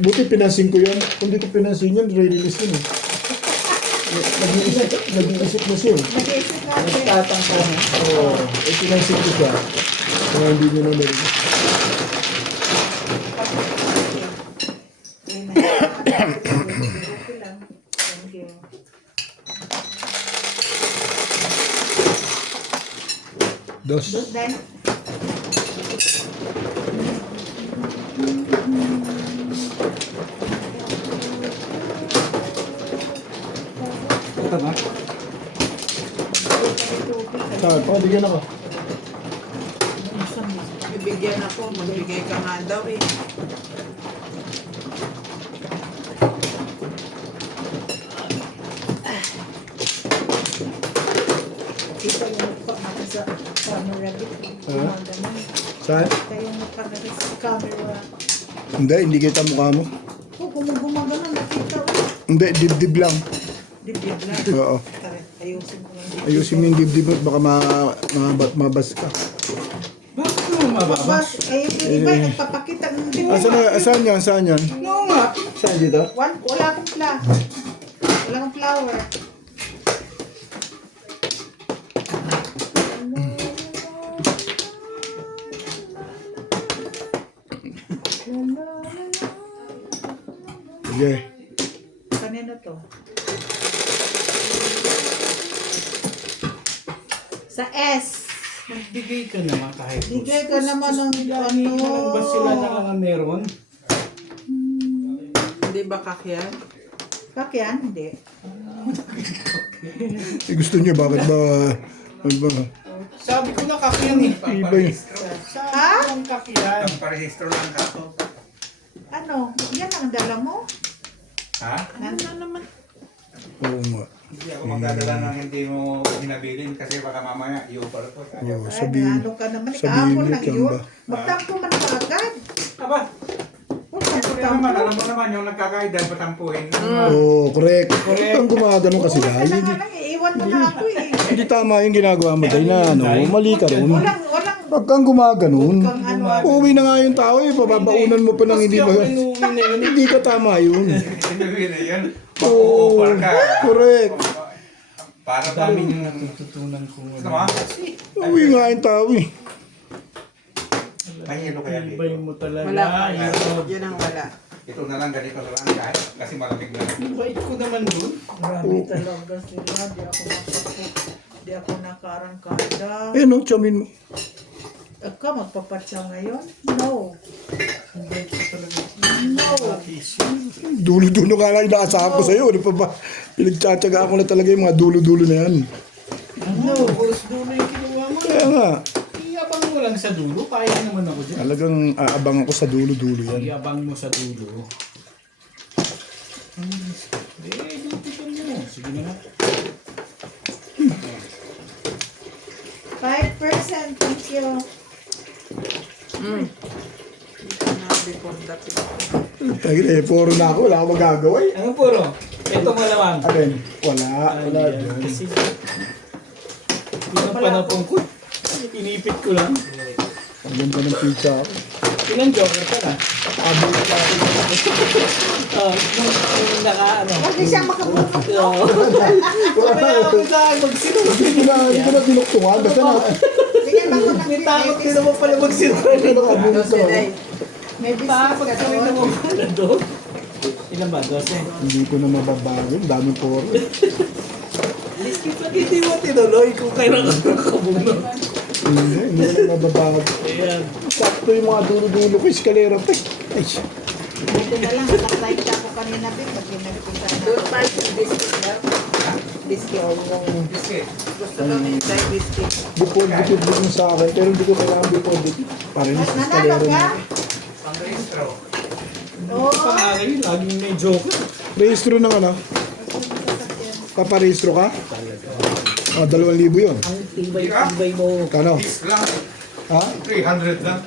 buti pinansin ko yan. Kung di ko pinansin yan, re-release yun eh. Nag-iisip na siya eh. Nag-iisip natin. Tatang ka na. Oo. Eh, pinansin ko siya. Kaya hindi nyo na narinig. Okay lang. Thank you. Dos. Day. Ito ba? Saan? Pakabigyan ako. Bibigyan ako. Magbigay ka nga daw eh. Kita yung mukha natin sa camera dito. Saan? Kita yung mukha natin sa camera. Hindi kita mukha mo. Oh, gumagano, nakita ko. Hindi, dibdib lang. Dibdib lang. Oo. Tara, ayusin ko lang. Ayusin mo yung dibdib mo at baka mabas ka. Bakit mo mababa? Bas, eh, yung iba, nagpapakita ng dibdib. Saan yan? Saan yan? Oo nga. Saan dito? Wala akong wala akong flower. Sige. Kanino to? Sa S. Magbigay ka naman kahit. Bigay ka naman ng Hindi na lang ba sila na ano. lang meron? Hindi ba kakyan? Kakyan? Hindi. Eh, gusto niyo, bakit ba? Bakit ba? Sabi ko na kakyan eh. Iba yun. Ha? Ang kakyan. Parehistro lang ako. Ano? Yan ang dala mo? Ha? Ano naman? Oo nga. Hindi ako magdadala ng hindi mo hinabilin kasi baka mamaya i-offer ko. Oo, Ay, sabihin. ano ka naman? sabihin Kahapon niyo lang yan yun. ba? Magtampo man ka agad. Aba, Huwag kang kaya naman, alam magtampo. mo naman yung nagkakaedad patampuhin. Oo, correct. Ang gumagano kasi Huwag ka dahil na hindi, nga lang, iiwan mo na ako eh. hindi tama yung ginagawa mo dahil na ano, mali ka ron. Walang, Pag kang gumaganon, kang ano, uuwi na nga yung tao eh, babaunan mo pa ng hindi ba? Inuwi na yun. Hindi ka tama yun. Sinabi na yan, Oo, mag-o-offer ka. correct. Para Dami dami niyong natututunan ko. Tama? Uuwi nga yung tao eh. Mahilo kaya dito. Ibay mo talaga. Wala pa. Yun. Yun ang wala. Ito na lang, ganito na lang kahit kasi malamig na. Bait ko naman dun. Marami talaga sila. Di ako nakarangkada. Eh no, chamin mo. Ka, magpapatsa ngayon? No. Bait ko talaga. No. Dulo-dulo nga lang inaasahan ko sa'yo. Ano pa ba? Pinagtsatsagaan ko na talaga yung mga dulo-dulo na yan. No, boss, dulo yung kinuha mo. Kaya nga, Iabang mo lang sa dulo. Kaya naman ako dyan. talagang aabang ako sa dulo-dulo yan. Iabang mo sa dulo. Dito ka mo. Sige na nga. 5%. Thank you. Before that. Tagin eh, puro na ako. Wala akong magagawa eh. Ano puro? Ito malamang. Akin, wala. Wala Ayan. dyan. Kasi yun ang panapong ko. Inipit ko lang. Ang ganda ng pizza ako. Ilan joker ka na? Abot ka ako. Nung naka ano. Huwag di siya makabuto. Oo. Kaya ako sa magsinunod. Hindi ko na dinuktungan. Basta na. Bigyan mo ko ng May takot ka naman pala magsinunod. Ito si Day. May Takot biscuit ka ka rin doon. naman pala doon. Ilan ba? 12? Hindi ko na mababago. Daming poro. Hindi mo tinuloy kung kailan ka nakabunod. Hindi ko na mababago. Ayan. Sakto yung mga dulo-dulo ko. Eskalera pa. Ay, Buti na lang, nakasite ako kanina din. Pag pinagpunta na. Doon pa yung biscuit na. Biscuit. Biscuit. Gusto lang ni Day biscuit. deposit din sa akin. Pero hindi ko kailangan deposit. Para rin sa Nanalo eskalera ka? na. Pang-registro. Oo. Pangalan yun, laging may joker. Rehistro ng ano? Paparehistro ka? Ah, 2,000 yun. Ang tibay-tibay mo. Kano? Disc lang. Ha? 300 lang.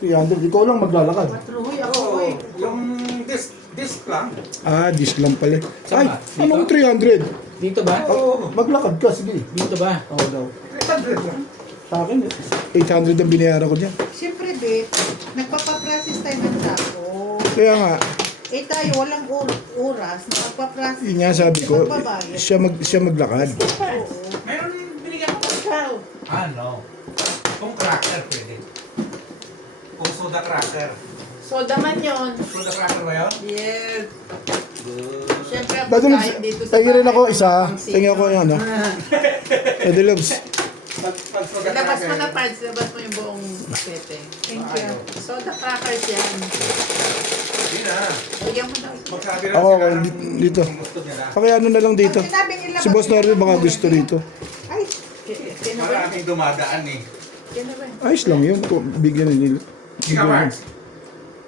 300. Ikaw lang maglalakad. Patruhoy ako. Oo, Uy. yung disc lang. Ah, disc lang pala. Ay, Saan ba? anong 300? Dito ba? Oo, maglakad ka, sige. Dito ba? Oo daw. Sa akin, 800 ang binayaran ko dyan. Siyempre, babe, nagpapaprocess tayo ng tapo. Kaya nga, Eh tayo, walang oras. Nagpapaprocess. yun nga sabi ko, Magbabayad. siya maglakad. Oo. Meron yung binigyan ko ikaw. No. Kung cracker pwede. Kung soda cracker. Soda man yun. Soda cracker ba yun? Yes. Siyempre, ang Badalobs, pagkain dito sa tayo rin bahay, ako isa. pang Tingnan ko yung ano. Badalobs. Pag soda Labas mo na, cracker. Pards. Labas mo yung buong sete. Thank you. Soda crackers yan. Hindi na. Bigyan mo na. Magsabi lang Ako, sila ng dito. gusto nila. Kaya ano na lang dito. Pag sinabing ilabas Si Boss Norby baka gusto dito. Ay, Kinabay. Maraming dumadaan eh. Kinabay. Ayos lang yun. Kung bigyan nila. Ikaw, Max.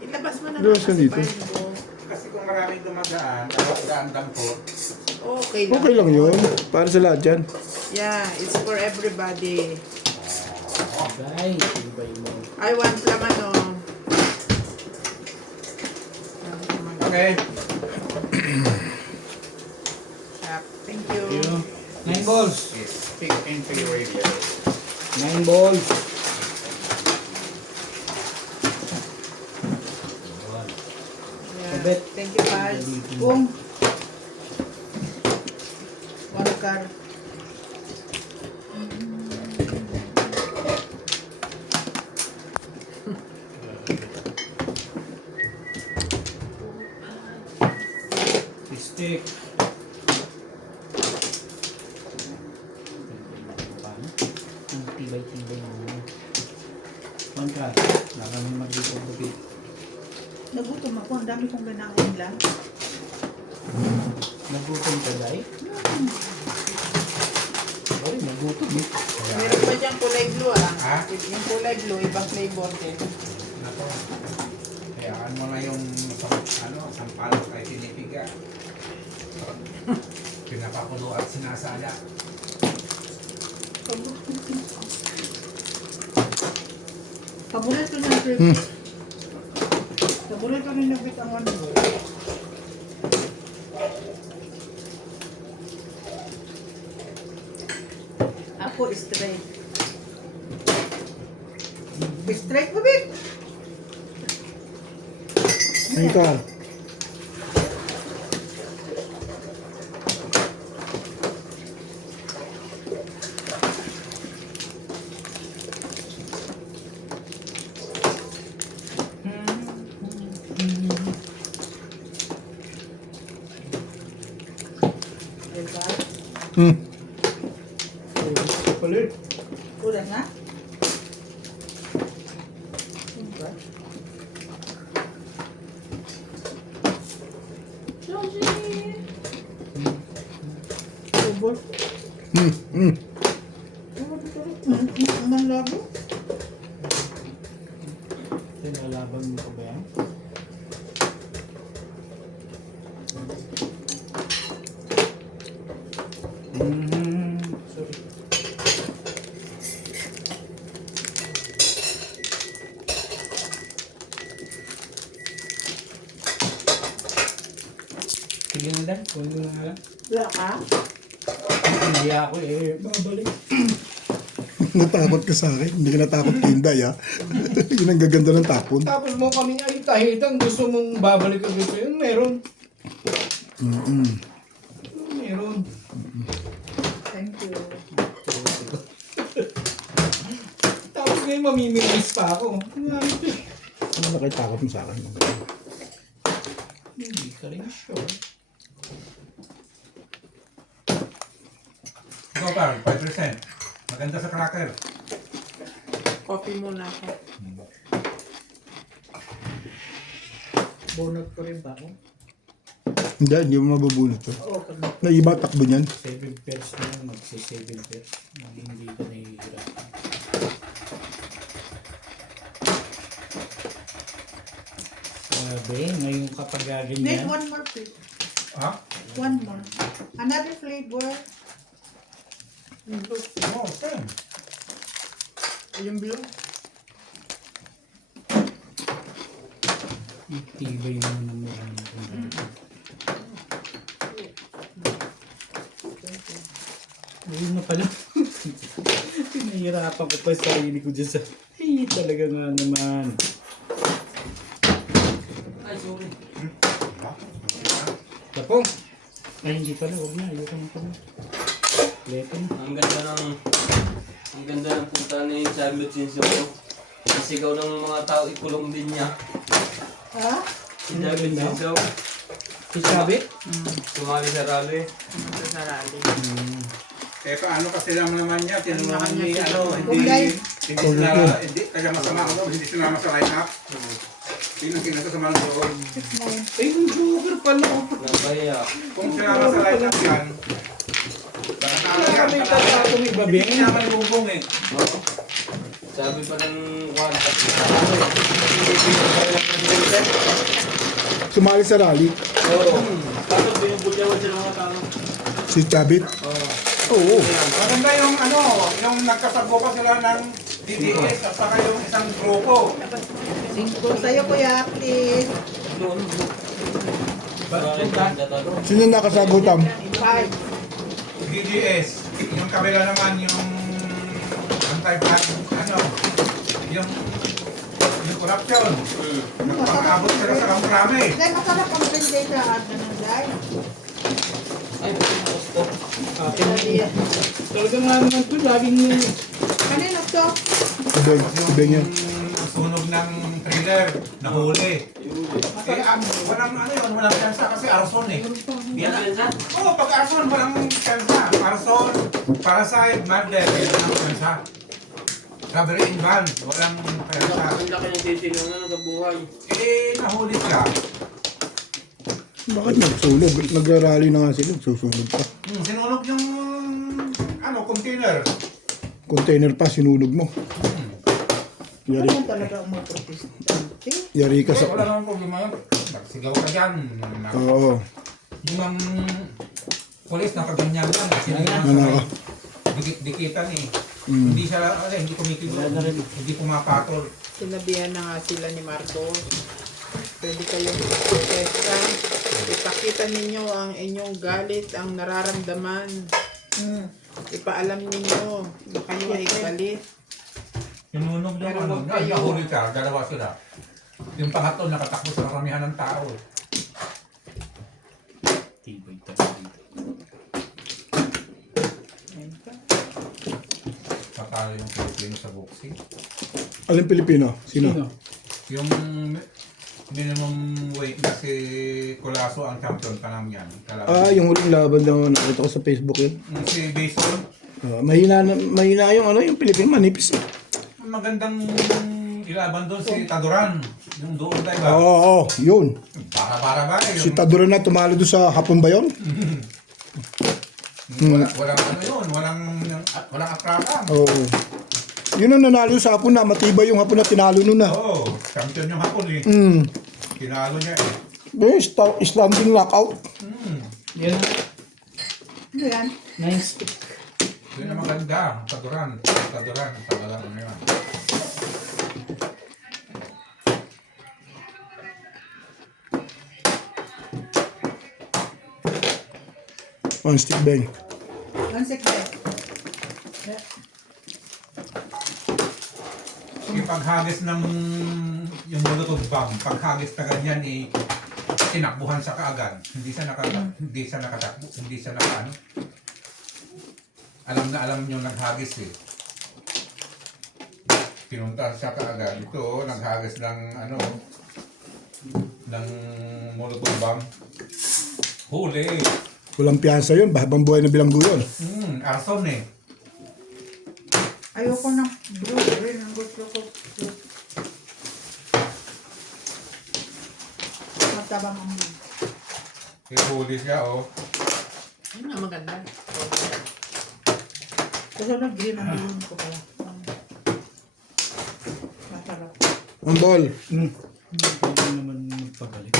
Ilabas mo na Ilabas kasi ka dito. Pards mo. Kasi kung maraming dumadaan, tapos daan dampot. Okay lang. Okay lang yun. Para sa lahat yan. Yeah, it's for everybody. Ay, ibay mo. I want laman, oh. Okay. Thank you. Yun. 9 balls. Yes. Pick into your radio. 9 balls. Yeah. Kabit. Thank you, Pards. kung one car. Stick. Ang tibay-tibay mo. One ka. Wala kami mag-dito. Nagutom ako. Ang dami kong binakain lang. Nagutom ka, Day? Ay, nagutom eh. Meron pa diyang kulay blue, ah. Ha? Yung kulay blue, ibang flavor din. Nako. Hayaan mo na yung sampalo kay Pinipiga. Pinapakulo at sinasala. Paborito ng trip. Paborito rin ng bitangon mo. Ako, straight. Straight mo, babe. Ayun ka. Diba? Palit. Kulang na? Ubol. Ang labo. Tinalaban mo pa ba yan? Sorry. Sige na lang, kunin mo na nga lang. Wala ka? Nahiya ako eh, babalik. Natakot ka sa akin. Hindi ka natakot Inday, ha? Yun ang gaganda ng tapon. Tapos mo kami ay tahitang gusto mong babalik ka dito yun, meron. Meron. Thank you. Tapos ngayon mamimilis pa ako. Ano na kayo takot mo sa akin? Hindi ka rin sure. Ikaw pa, 5%. Maganda sa cracker. Coffee muna ako. Bonus ko rin ba ako? Hindi, hindi mo mabubunot to. Oo, pag Na iba takbo niyan. 7 pairs na lang, magsi-7 pairs. Hindi ka nahihirapan. Sabi, ngayon kapag Make gaganyan, one more, please. Ha? One more. Another flavor. Oo, same. Yung blue? tibay naman ng mukha nito. Ayun na pala. Pinahirapan ko pa yung sarili ko dyan sa... Ay, talaga nga naman. Ay, sorry. Tapos. Ay, hindi pala. Huwag na. Ayoko na pala. Leto na. Ang ganda ng punta ni Charlotte Simpson ko. Nasigaw ng mga tao, ikulong din niya. Ha? Si Charlotte Simpson, Si Sabi? sumali sa rally. Sa sarali. Eh, paano kasi naman niya, tinanungan ni, Kulay. hindi, kaya masama ako, hindi sinama sa line-up. Sino kinasama ng doon? Ay, yung Joker pala. Nabaya. Kung sinama sa line-up yan, Kaya may tatato may babi. hindi naman bubong eh. Oo. Sabi pa ng Juan, Sumali sa rally. oo. Tapos binubulyawan sila mga tao. Si Chabit. Oo. Oo. Maganda yung yung nagkasagpo pa sila ng DDS at saka yung isang grupo. Singko sa'yo, Kuya, please. Doon. Maraming tatalo. Sino nakasagutan? Five. DDS. Yung kabila naman yung anti-plan, yung corruption. Nagpapakabot sila sa kamprame. Dahil masarap ang pinday sa atin ng dahil. Ay, gusto. Talaga nga naman to. Laging... Kanino to? Ibeng. Ibeng yan. Yung sunog ng trailer, nahuli. Eh, walang pensa kasi arson eh. Yan na sa? Oo, pag arson, walang pensa. Arson, parasite, murder, yun ang pensa. Robbery in van, walang pensa. Ang laki ng titilungan sa buhay. Eh, nahuli sila. Bakit nagsunog? Nagrarally na nga sila. Susunog pa. Sinunog yung, container. Container pa, sinunog mo. Yari, Ano talaga ang mga protestante? yari ka Eh, sa... wala namang problema yun. Nagsigaw ka dyan. Oo. Yung ang polis nakaganyan lang. Nanaka. Dikit-dikitan eh. Mm. Hindi kumikilos. Hindi pumapatol. Sinabihan na nga sila ni Marcos. Pwede kayong protesta. Ipakita ninyo ang inyong galit, ang nararamdaman. Ipaalam ninyo na kayo ay galit. Sinunog Pero yung huwag kayo. nahuli ka, dalawa sila. Yung pangatlo nakatakbo sa karamihan ng tao. Tibay talaga dito. Patalo yung Pilipino sa boxing. Alin Pilipino? Sino? Yung minimum weight na si Colasso ang champion pa naman yan. Ah, yung huling laban daw nakita ko sa Facebook yun. Si Bason, Mahina yung Pilipino, manipis. magandang ilaban doon si Taduran. Yung doon tayo ba? Oo, yun. Para ba eh. Si Tadura na tumalo doon sa hapon ba yun? Walang aprakan. Oo. Yun ang nanalo sa hapon na, matibay yung hapon na tinalo nun na. Oo, champion yung hapon eh. Tinalo niya eh. Standing knockout. Yan na. Ano yan? Nice. Yun ang maganda. Taduran. Taduran. Ano yun? One stick bang. One second. Yung paghagis ng yung molotov bomb, paghagis na ganyan eh, tinakbuhan sa kaagad. Hindi siya nakatakbo, hindi siya naka ano. Alam niyo naghagis eh. Pinunta siya kaagad. Ito, naghagis ng ng molotov bomb. Huli. Walang piyansa yun, habang buhay na bilanggo yun. Arson eh. Ayoko ng blue rin. Ang gusto ko. Matabang ang blue. Huli siya oh. Yun nga maganda. Kasi nag-green ang blue ko pala. Masarap. Ang ball. Hindi naman magpabalik.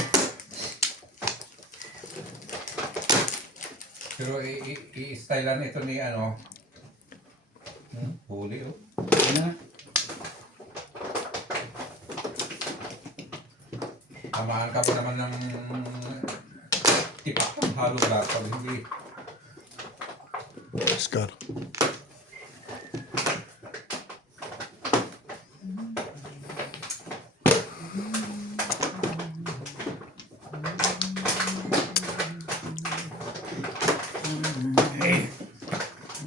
Pero i-stylean ito ni huli oh. Yan na. Tamaan ka ba naman ng tipak ng halo lahat pag hindi. Oscar.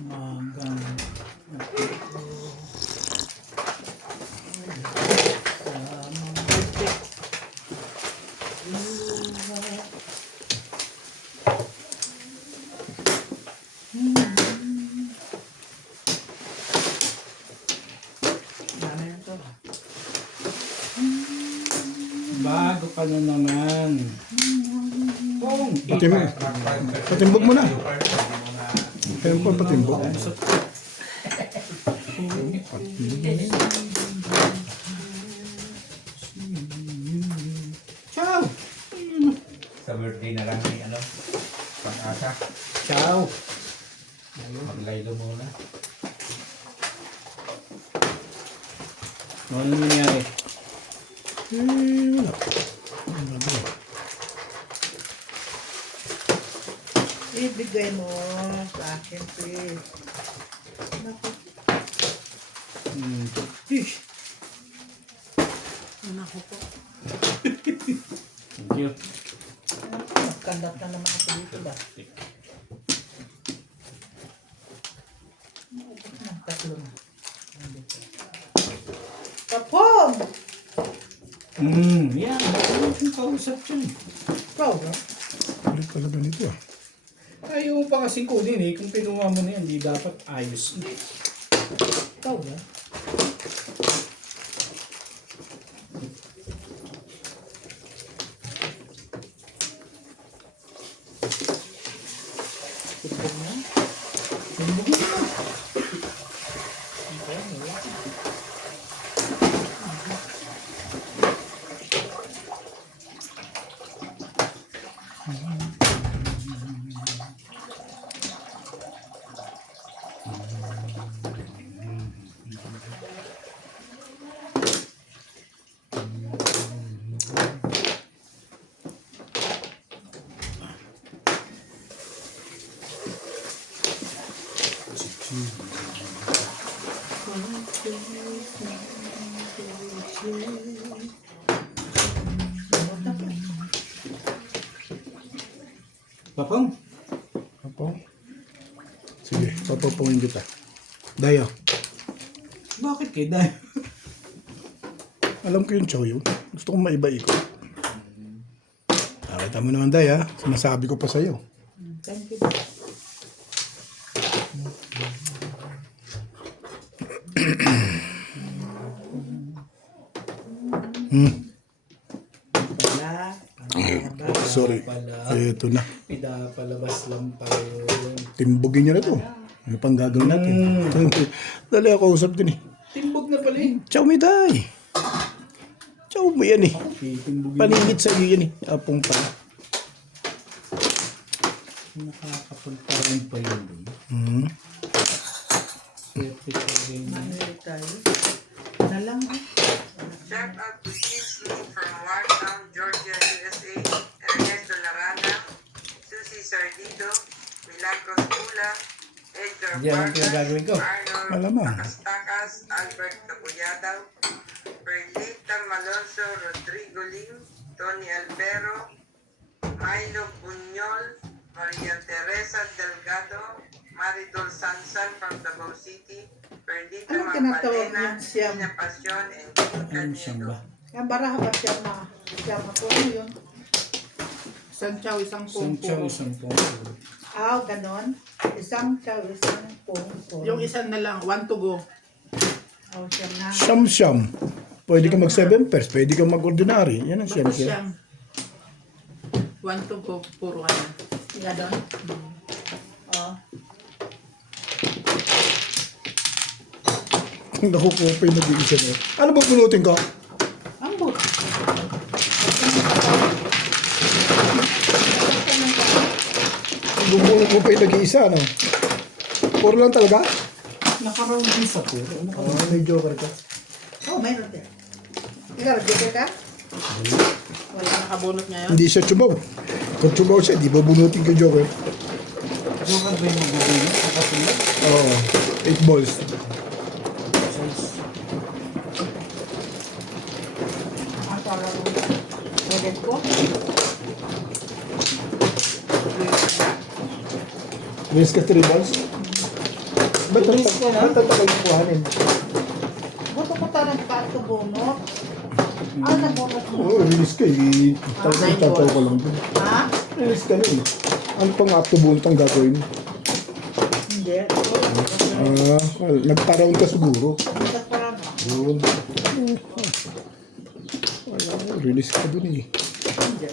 Magang. Ano yun to? Bago pa na naman. Pong. Patimbog mo na. Kaya mo pa patimbog. Ciao. Sa birthday na lang ni ano, Pag-asa. Ciao. Maglaylo muna. Ano nangyari? Wala. Ibigay mo sa akin, please. Naku. Fish. Naku po. Thank you. Magkandat na naman ako dito ba? Naubos na, tatlo na. Kapong! Yan. Ano yung kausap dyan? Ikaw ba? Ulit talaga nito ah. Ayaw pa kasi kunin eh. Kung pinuha mo na yan, di dapat ayos. Ikaw ba? Tignan mo. Papang? Apo. Sige, papapawin kita. Daya. Bakit kay Day? Alam ko yung chow yun. Gusto kong maiba-ikot. Nakita mo naman, Daya. Sinasabi ko pa sa'yo. Thank you. Wala. Sorry. Ito na. Pinapalabas lang tayo. Timbugin nyo na to. Ano pang gagawin natin? Dali ako usap din eh. Timbog na pala eh. Chow mo day. Chow mo yan eh. Timbogin. Paningit sa'yo yan eh. Apong pa. Nakakapagparang pa yun. Hmm. Swerte pa rin. Manili tayo. Na lang. Shout out to Kingsley from Wartown, Georgia, USA, Ernesto Larana, Susie Sardito, Milagros Pula, Edgar Yan ang Vargas, pinagagawin ko. Arnold Malamang. Takas, Albert Capuyadaw, Perlita Malonzo, Rodrigo Lim, Tony Albero, Milo Buñol, Maria Teresa Delgado, Maridol Sansan from Davao City, Perdita Anong tinatawag Magpalena, yung siyam? Tina Pasyon, and Ano siyang ba? Yan, baraha ba siya na? Siya ako. Ano yun? Isang chow, isang Isang chow, isang pong. Ah, ganon. Isang chow, isang pong. Yung isa na lang, one to go. Oh, siya na. Siyam-siyam. Pwede ka mag 7 pairs. Pwede ka mag ordinary. Yan ang Basta siyam-siyam. siyang one to go, puro ano. Ganon. Oh. Kung nakukupay na din siya na. Ano ba bunutin ko? Ambot. Bubunot mo pa yung nag-iisa, ano? Puro lang talaga? Nakaroon din sa puro. Oh, may joker ka. Oh, mayroon din. Ikaw, dito ka? Wala nakabunot niya yun. Hindi siya chubaw. Kung chubaw siya, di ba bunutin ka joker? Joker ba yung magbibigay? Kasi Oo. 8 balls. Ang talagang pwede ko. Release ka 3 balls. Ba't Release ka na? ang tagal kuhanin? Buto ko tayo nagpatubunot. Ah, nabunot mo. Oo, release ka eh. Talagang tataw ko lang dun. Ha? Release ka na eh. Ano pang after-bullet ang gagawin? Hindi. Nagpa-round ka siguro. Hindi parang Yun. Wala, release ka dun eh. hindi.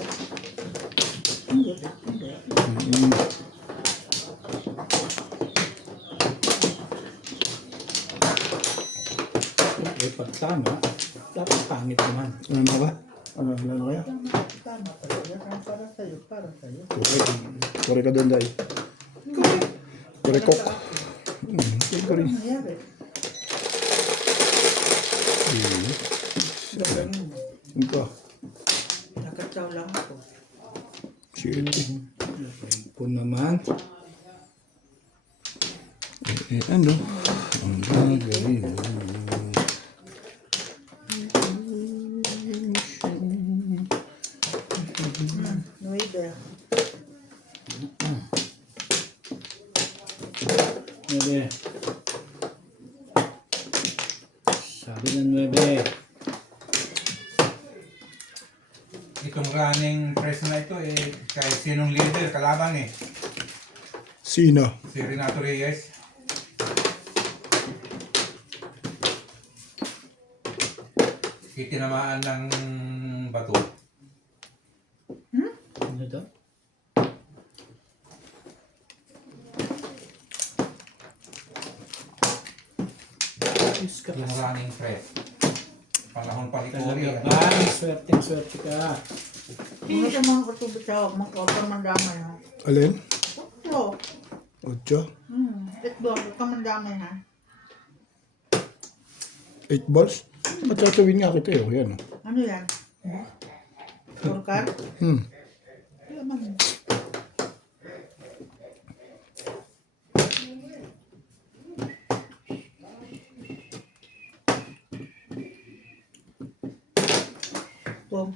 Hindi. Hindi. Eh, pag tama, dapat pangit naman. Ano na ba? Ano na kaya? Tama talaga. Para sa'yo. Para sa'yo. Sorry ka doon, Day. Sorry, Kok. Sorry. Ano nangyari? Ano pa? Nakataw lang ako. Shit. Kung naman, Ano? Ang gagawin mo? Nuida. Nuebe. Sabi ng 9. Itong running press na ito eh, kahit sinong leader, kalaban eh. Sino? Si Renato Reyes. Itinamaan ng bato. Ano to? Yung running press. Panahon pa ni Cory. Talaga ba? Swerte ka. Hindi ka mga katubit sa magkakamandamay ha. Alin? Ito. 8? Ito. Kamandamay ha. 8 balls? Ba't tatawin nga kita eh? Yan. Ano yan? Turkar? Laman. Ito.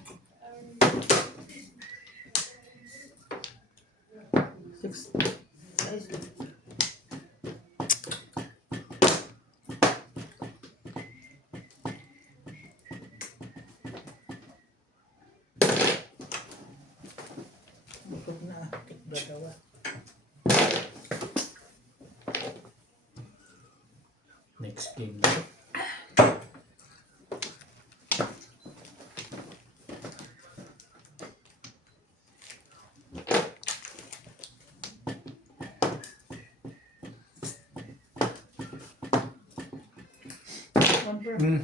6. Busog na. Dalawa. Next game. Number. Hmm.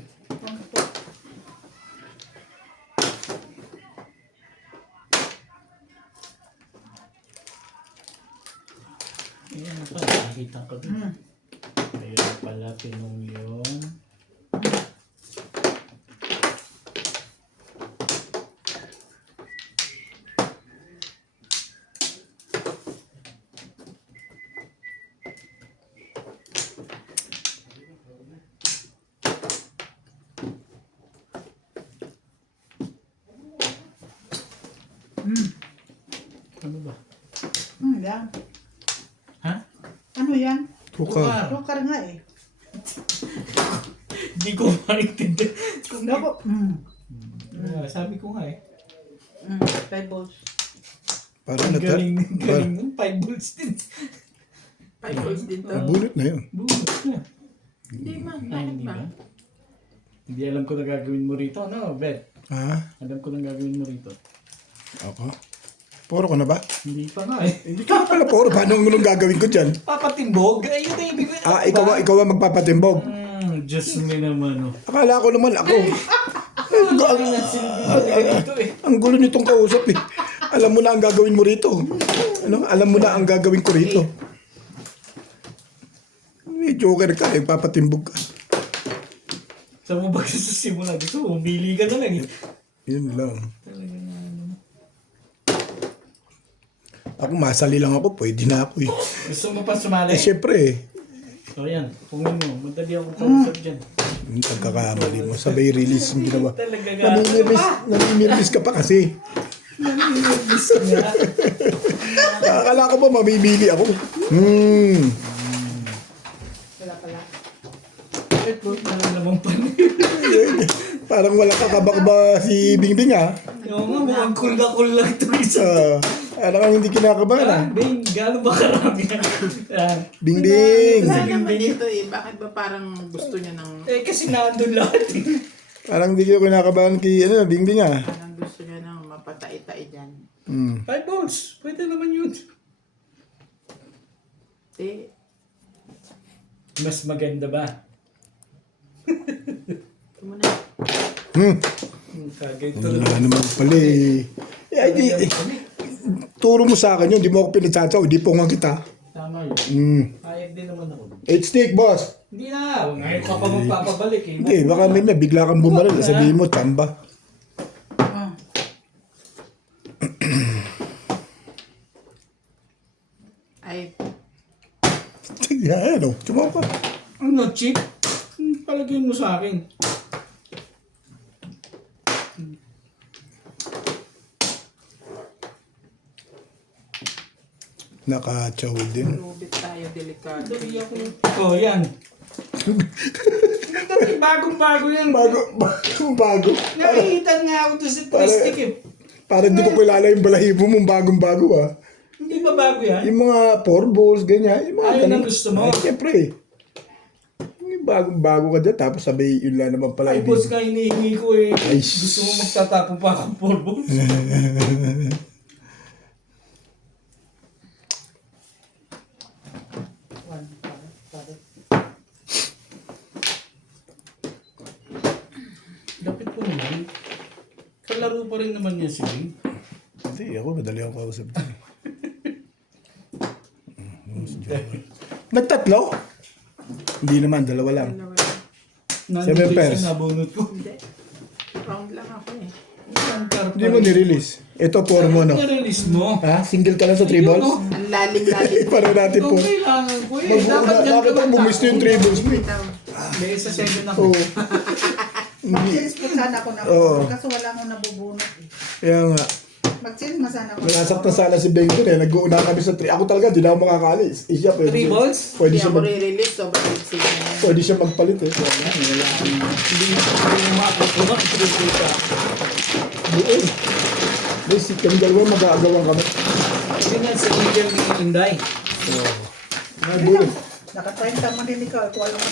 Ayan pa, nakikita ko din. Kaya pala pinong yun. Ano ba? Yan. Ha? Ano yan? Tukar. Turkar nga eh. Hindi ko maintindihan. Ako. Sabi ko nga eh. 5 balls. Parang Ang galing nun. 5 bulls din. 5 balls din to. Bullet na yun. Bulls na. Hindi man. Ay, Bakit hindi ba? ba? Hindi alam ko na gagawin mo rito. Ano, Bet? Ha? Alam ko na gagawin mo rito. Ako? Puro ka na ba? Hindi pa nga eh. Hindi ka pala puro. Paano mo nung gagawin ko dyan? Papatimbog? Ayun na ibig ko. Ikaw ang magpapatimbog. Diyos me naman oh. Akala ko naman ako. Dito eh. Ang gulo nitong kausap eh. Alam mo na ang gagawin mo rito. Ano? Alam mo na ang gagawin ko rito. May joker ka eh. Papatimbog ka. Saan mo ba sa simula? Gusto mo, umili ka na lang eh. Yun lang. Ako masali lang ako. Pwede na ako eh. Gusto mo pa sumali? Eh syempre eh. So yan, pungin mo. Madali akong kausap dyan. Yung pagkakamali mo, sabay release yung ginawa. Talaga ga. Namimirmis ka pa kasi. Namimilis nga. Akala ko ba mamimili ako? Wala pala. Na lang naman pala. Parang wala kakabak ba si Bingbing ah? Oo nga, mukhang cool lang ito isa. Alam kang hindi kinakabahan ah. Bing, gano'n ba karami yan? Bingbing! Wala naman dito eh. Bakit ba parang gusto niya ng... Kasi nandun lahat eh. Parang hindi ko kinakabahan kay Bingbing ah. Parang gusto niya ng mapatay-tay dyan. 5 balls, pwede naman yun. Eh, Mas maganda ba? ito mo na. Kagay Wala naman pala eh. Turo mo sa akin yun, di mo ako pinagtsatsaw, di po nga kita. Tama yun. Hayag din naman ako. 8 stick, boss! Hindi na, ngayon ka pa magpapabalik eh. Hindi, baka may bigla kang bumaril. Sabihin mo, tamba. Ay, Yan, oh. Tumaw ka. Ano, cheap? Palagyan mo sa akin. Naka-chow din. lubit tayo, delikado. Dali ako. Oh, yan. Dali, bagong-bago yan. Bago. Nakikita nga ako doon sa twistic eh. Parang di ko kilala yung balahibo mong bagong-bago ah. Hindi ba bago yan? Yung mga 4 balls, ganyan. Yung mga Ayun ganun. ang gusto mo. Ay, siyempre. Yung bagong-bago ka dyan, tapos sabi yun lang naman pala. Ay, boss ka hinihingi ko eh. Ay, Gusto mo magtatapon pa akong 4 balls? Lapit po naman. Kalaro pa rin naman yan si Bing. Hindi, ako madali ako kausap dyan. Nagtatlo? Hindi naman, dalawa lang. Nandito pairs. siya nabunot ko. Hindi. Round lang ako eh. Hindi mo nirelease. Ito, 4 mo, no? Nirelease mo. Ha? Single ka lang sa 3 balls? Ang lalim-lalim. Para natin po. Ito kailangan ko eh. Dapat yan Bakit ang bumisto yung 3 balls mo? May isa session ako. Oo. Hindi. Mag-series po sana ako Oo. kaso wala akong nabubunot eh. Kaya nga. Mag-series ma sana ako. Nasaktan sana si Beng dun eh. Nag-uuna kami sa 3. Ako talaga, di na ako makakalis. Siya, pwede 3 siya- balls? Pwede Hindi siya, ako mag, re-release, sobrang exig na yan. pwede siya magpalit eh. Hindi mo makakuha. Ito Doon. Basic, kami dalawa mag-aagawan kami. nga sa Miguel ni Inday. Nag-buo. Naka-30 mo din ikaw. Ito alam mo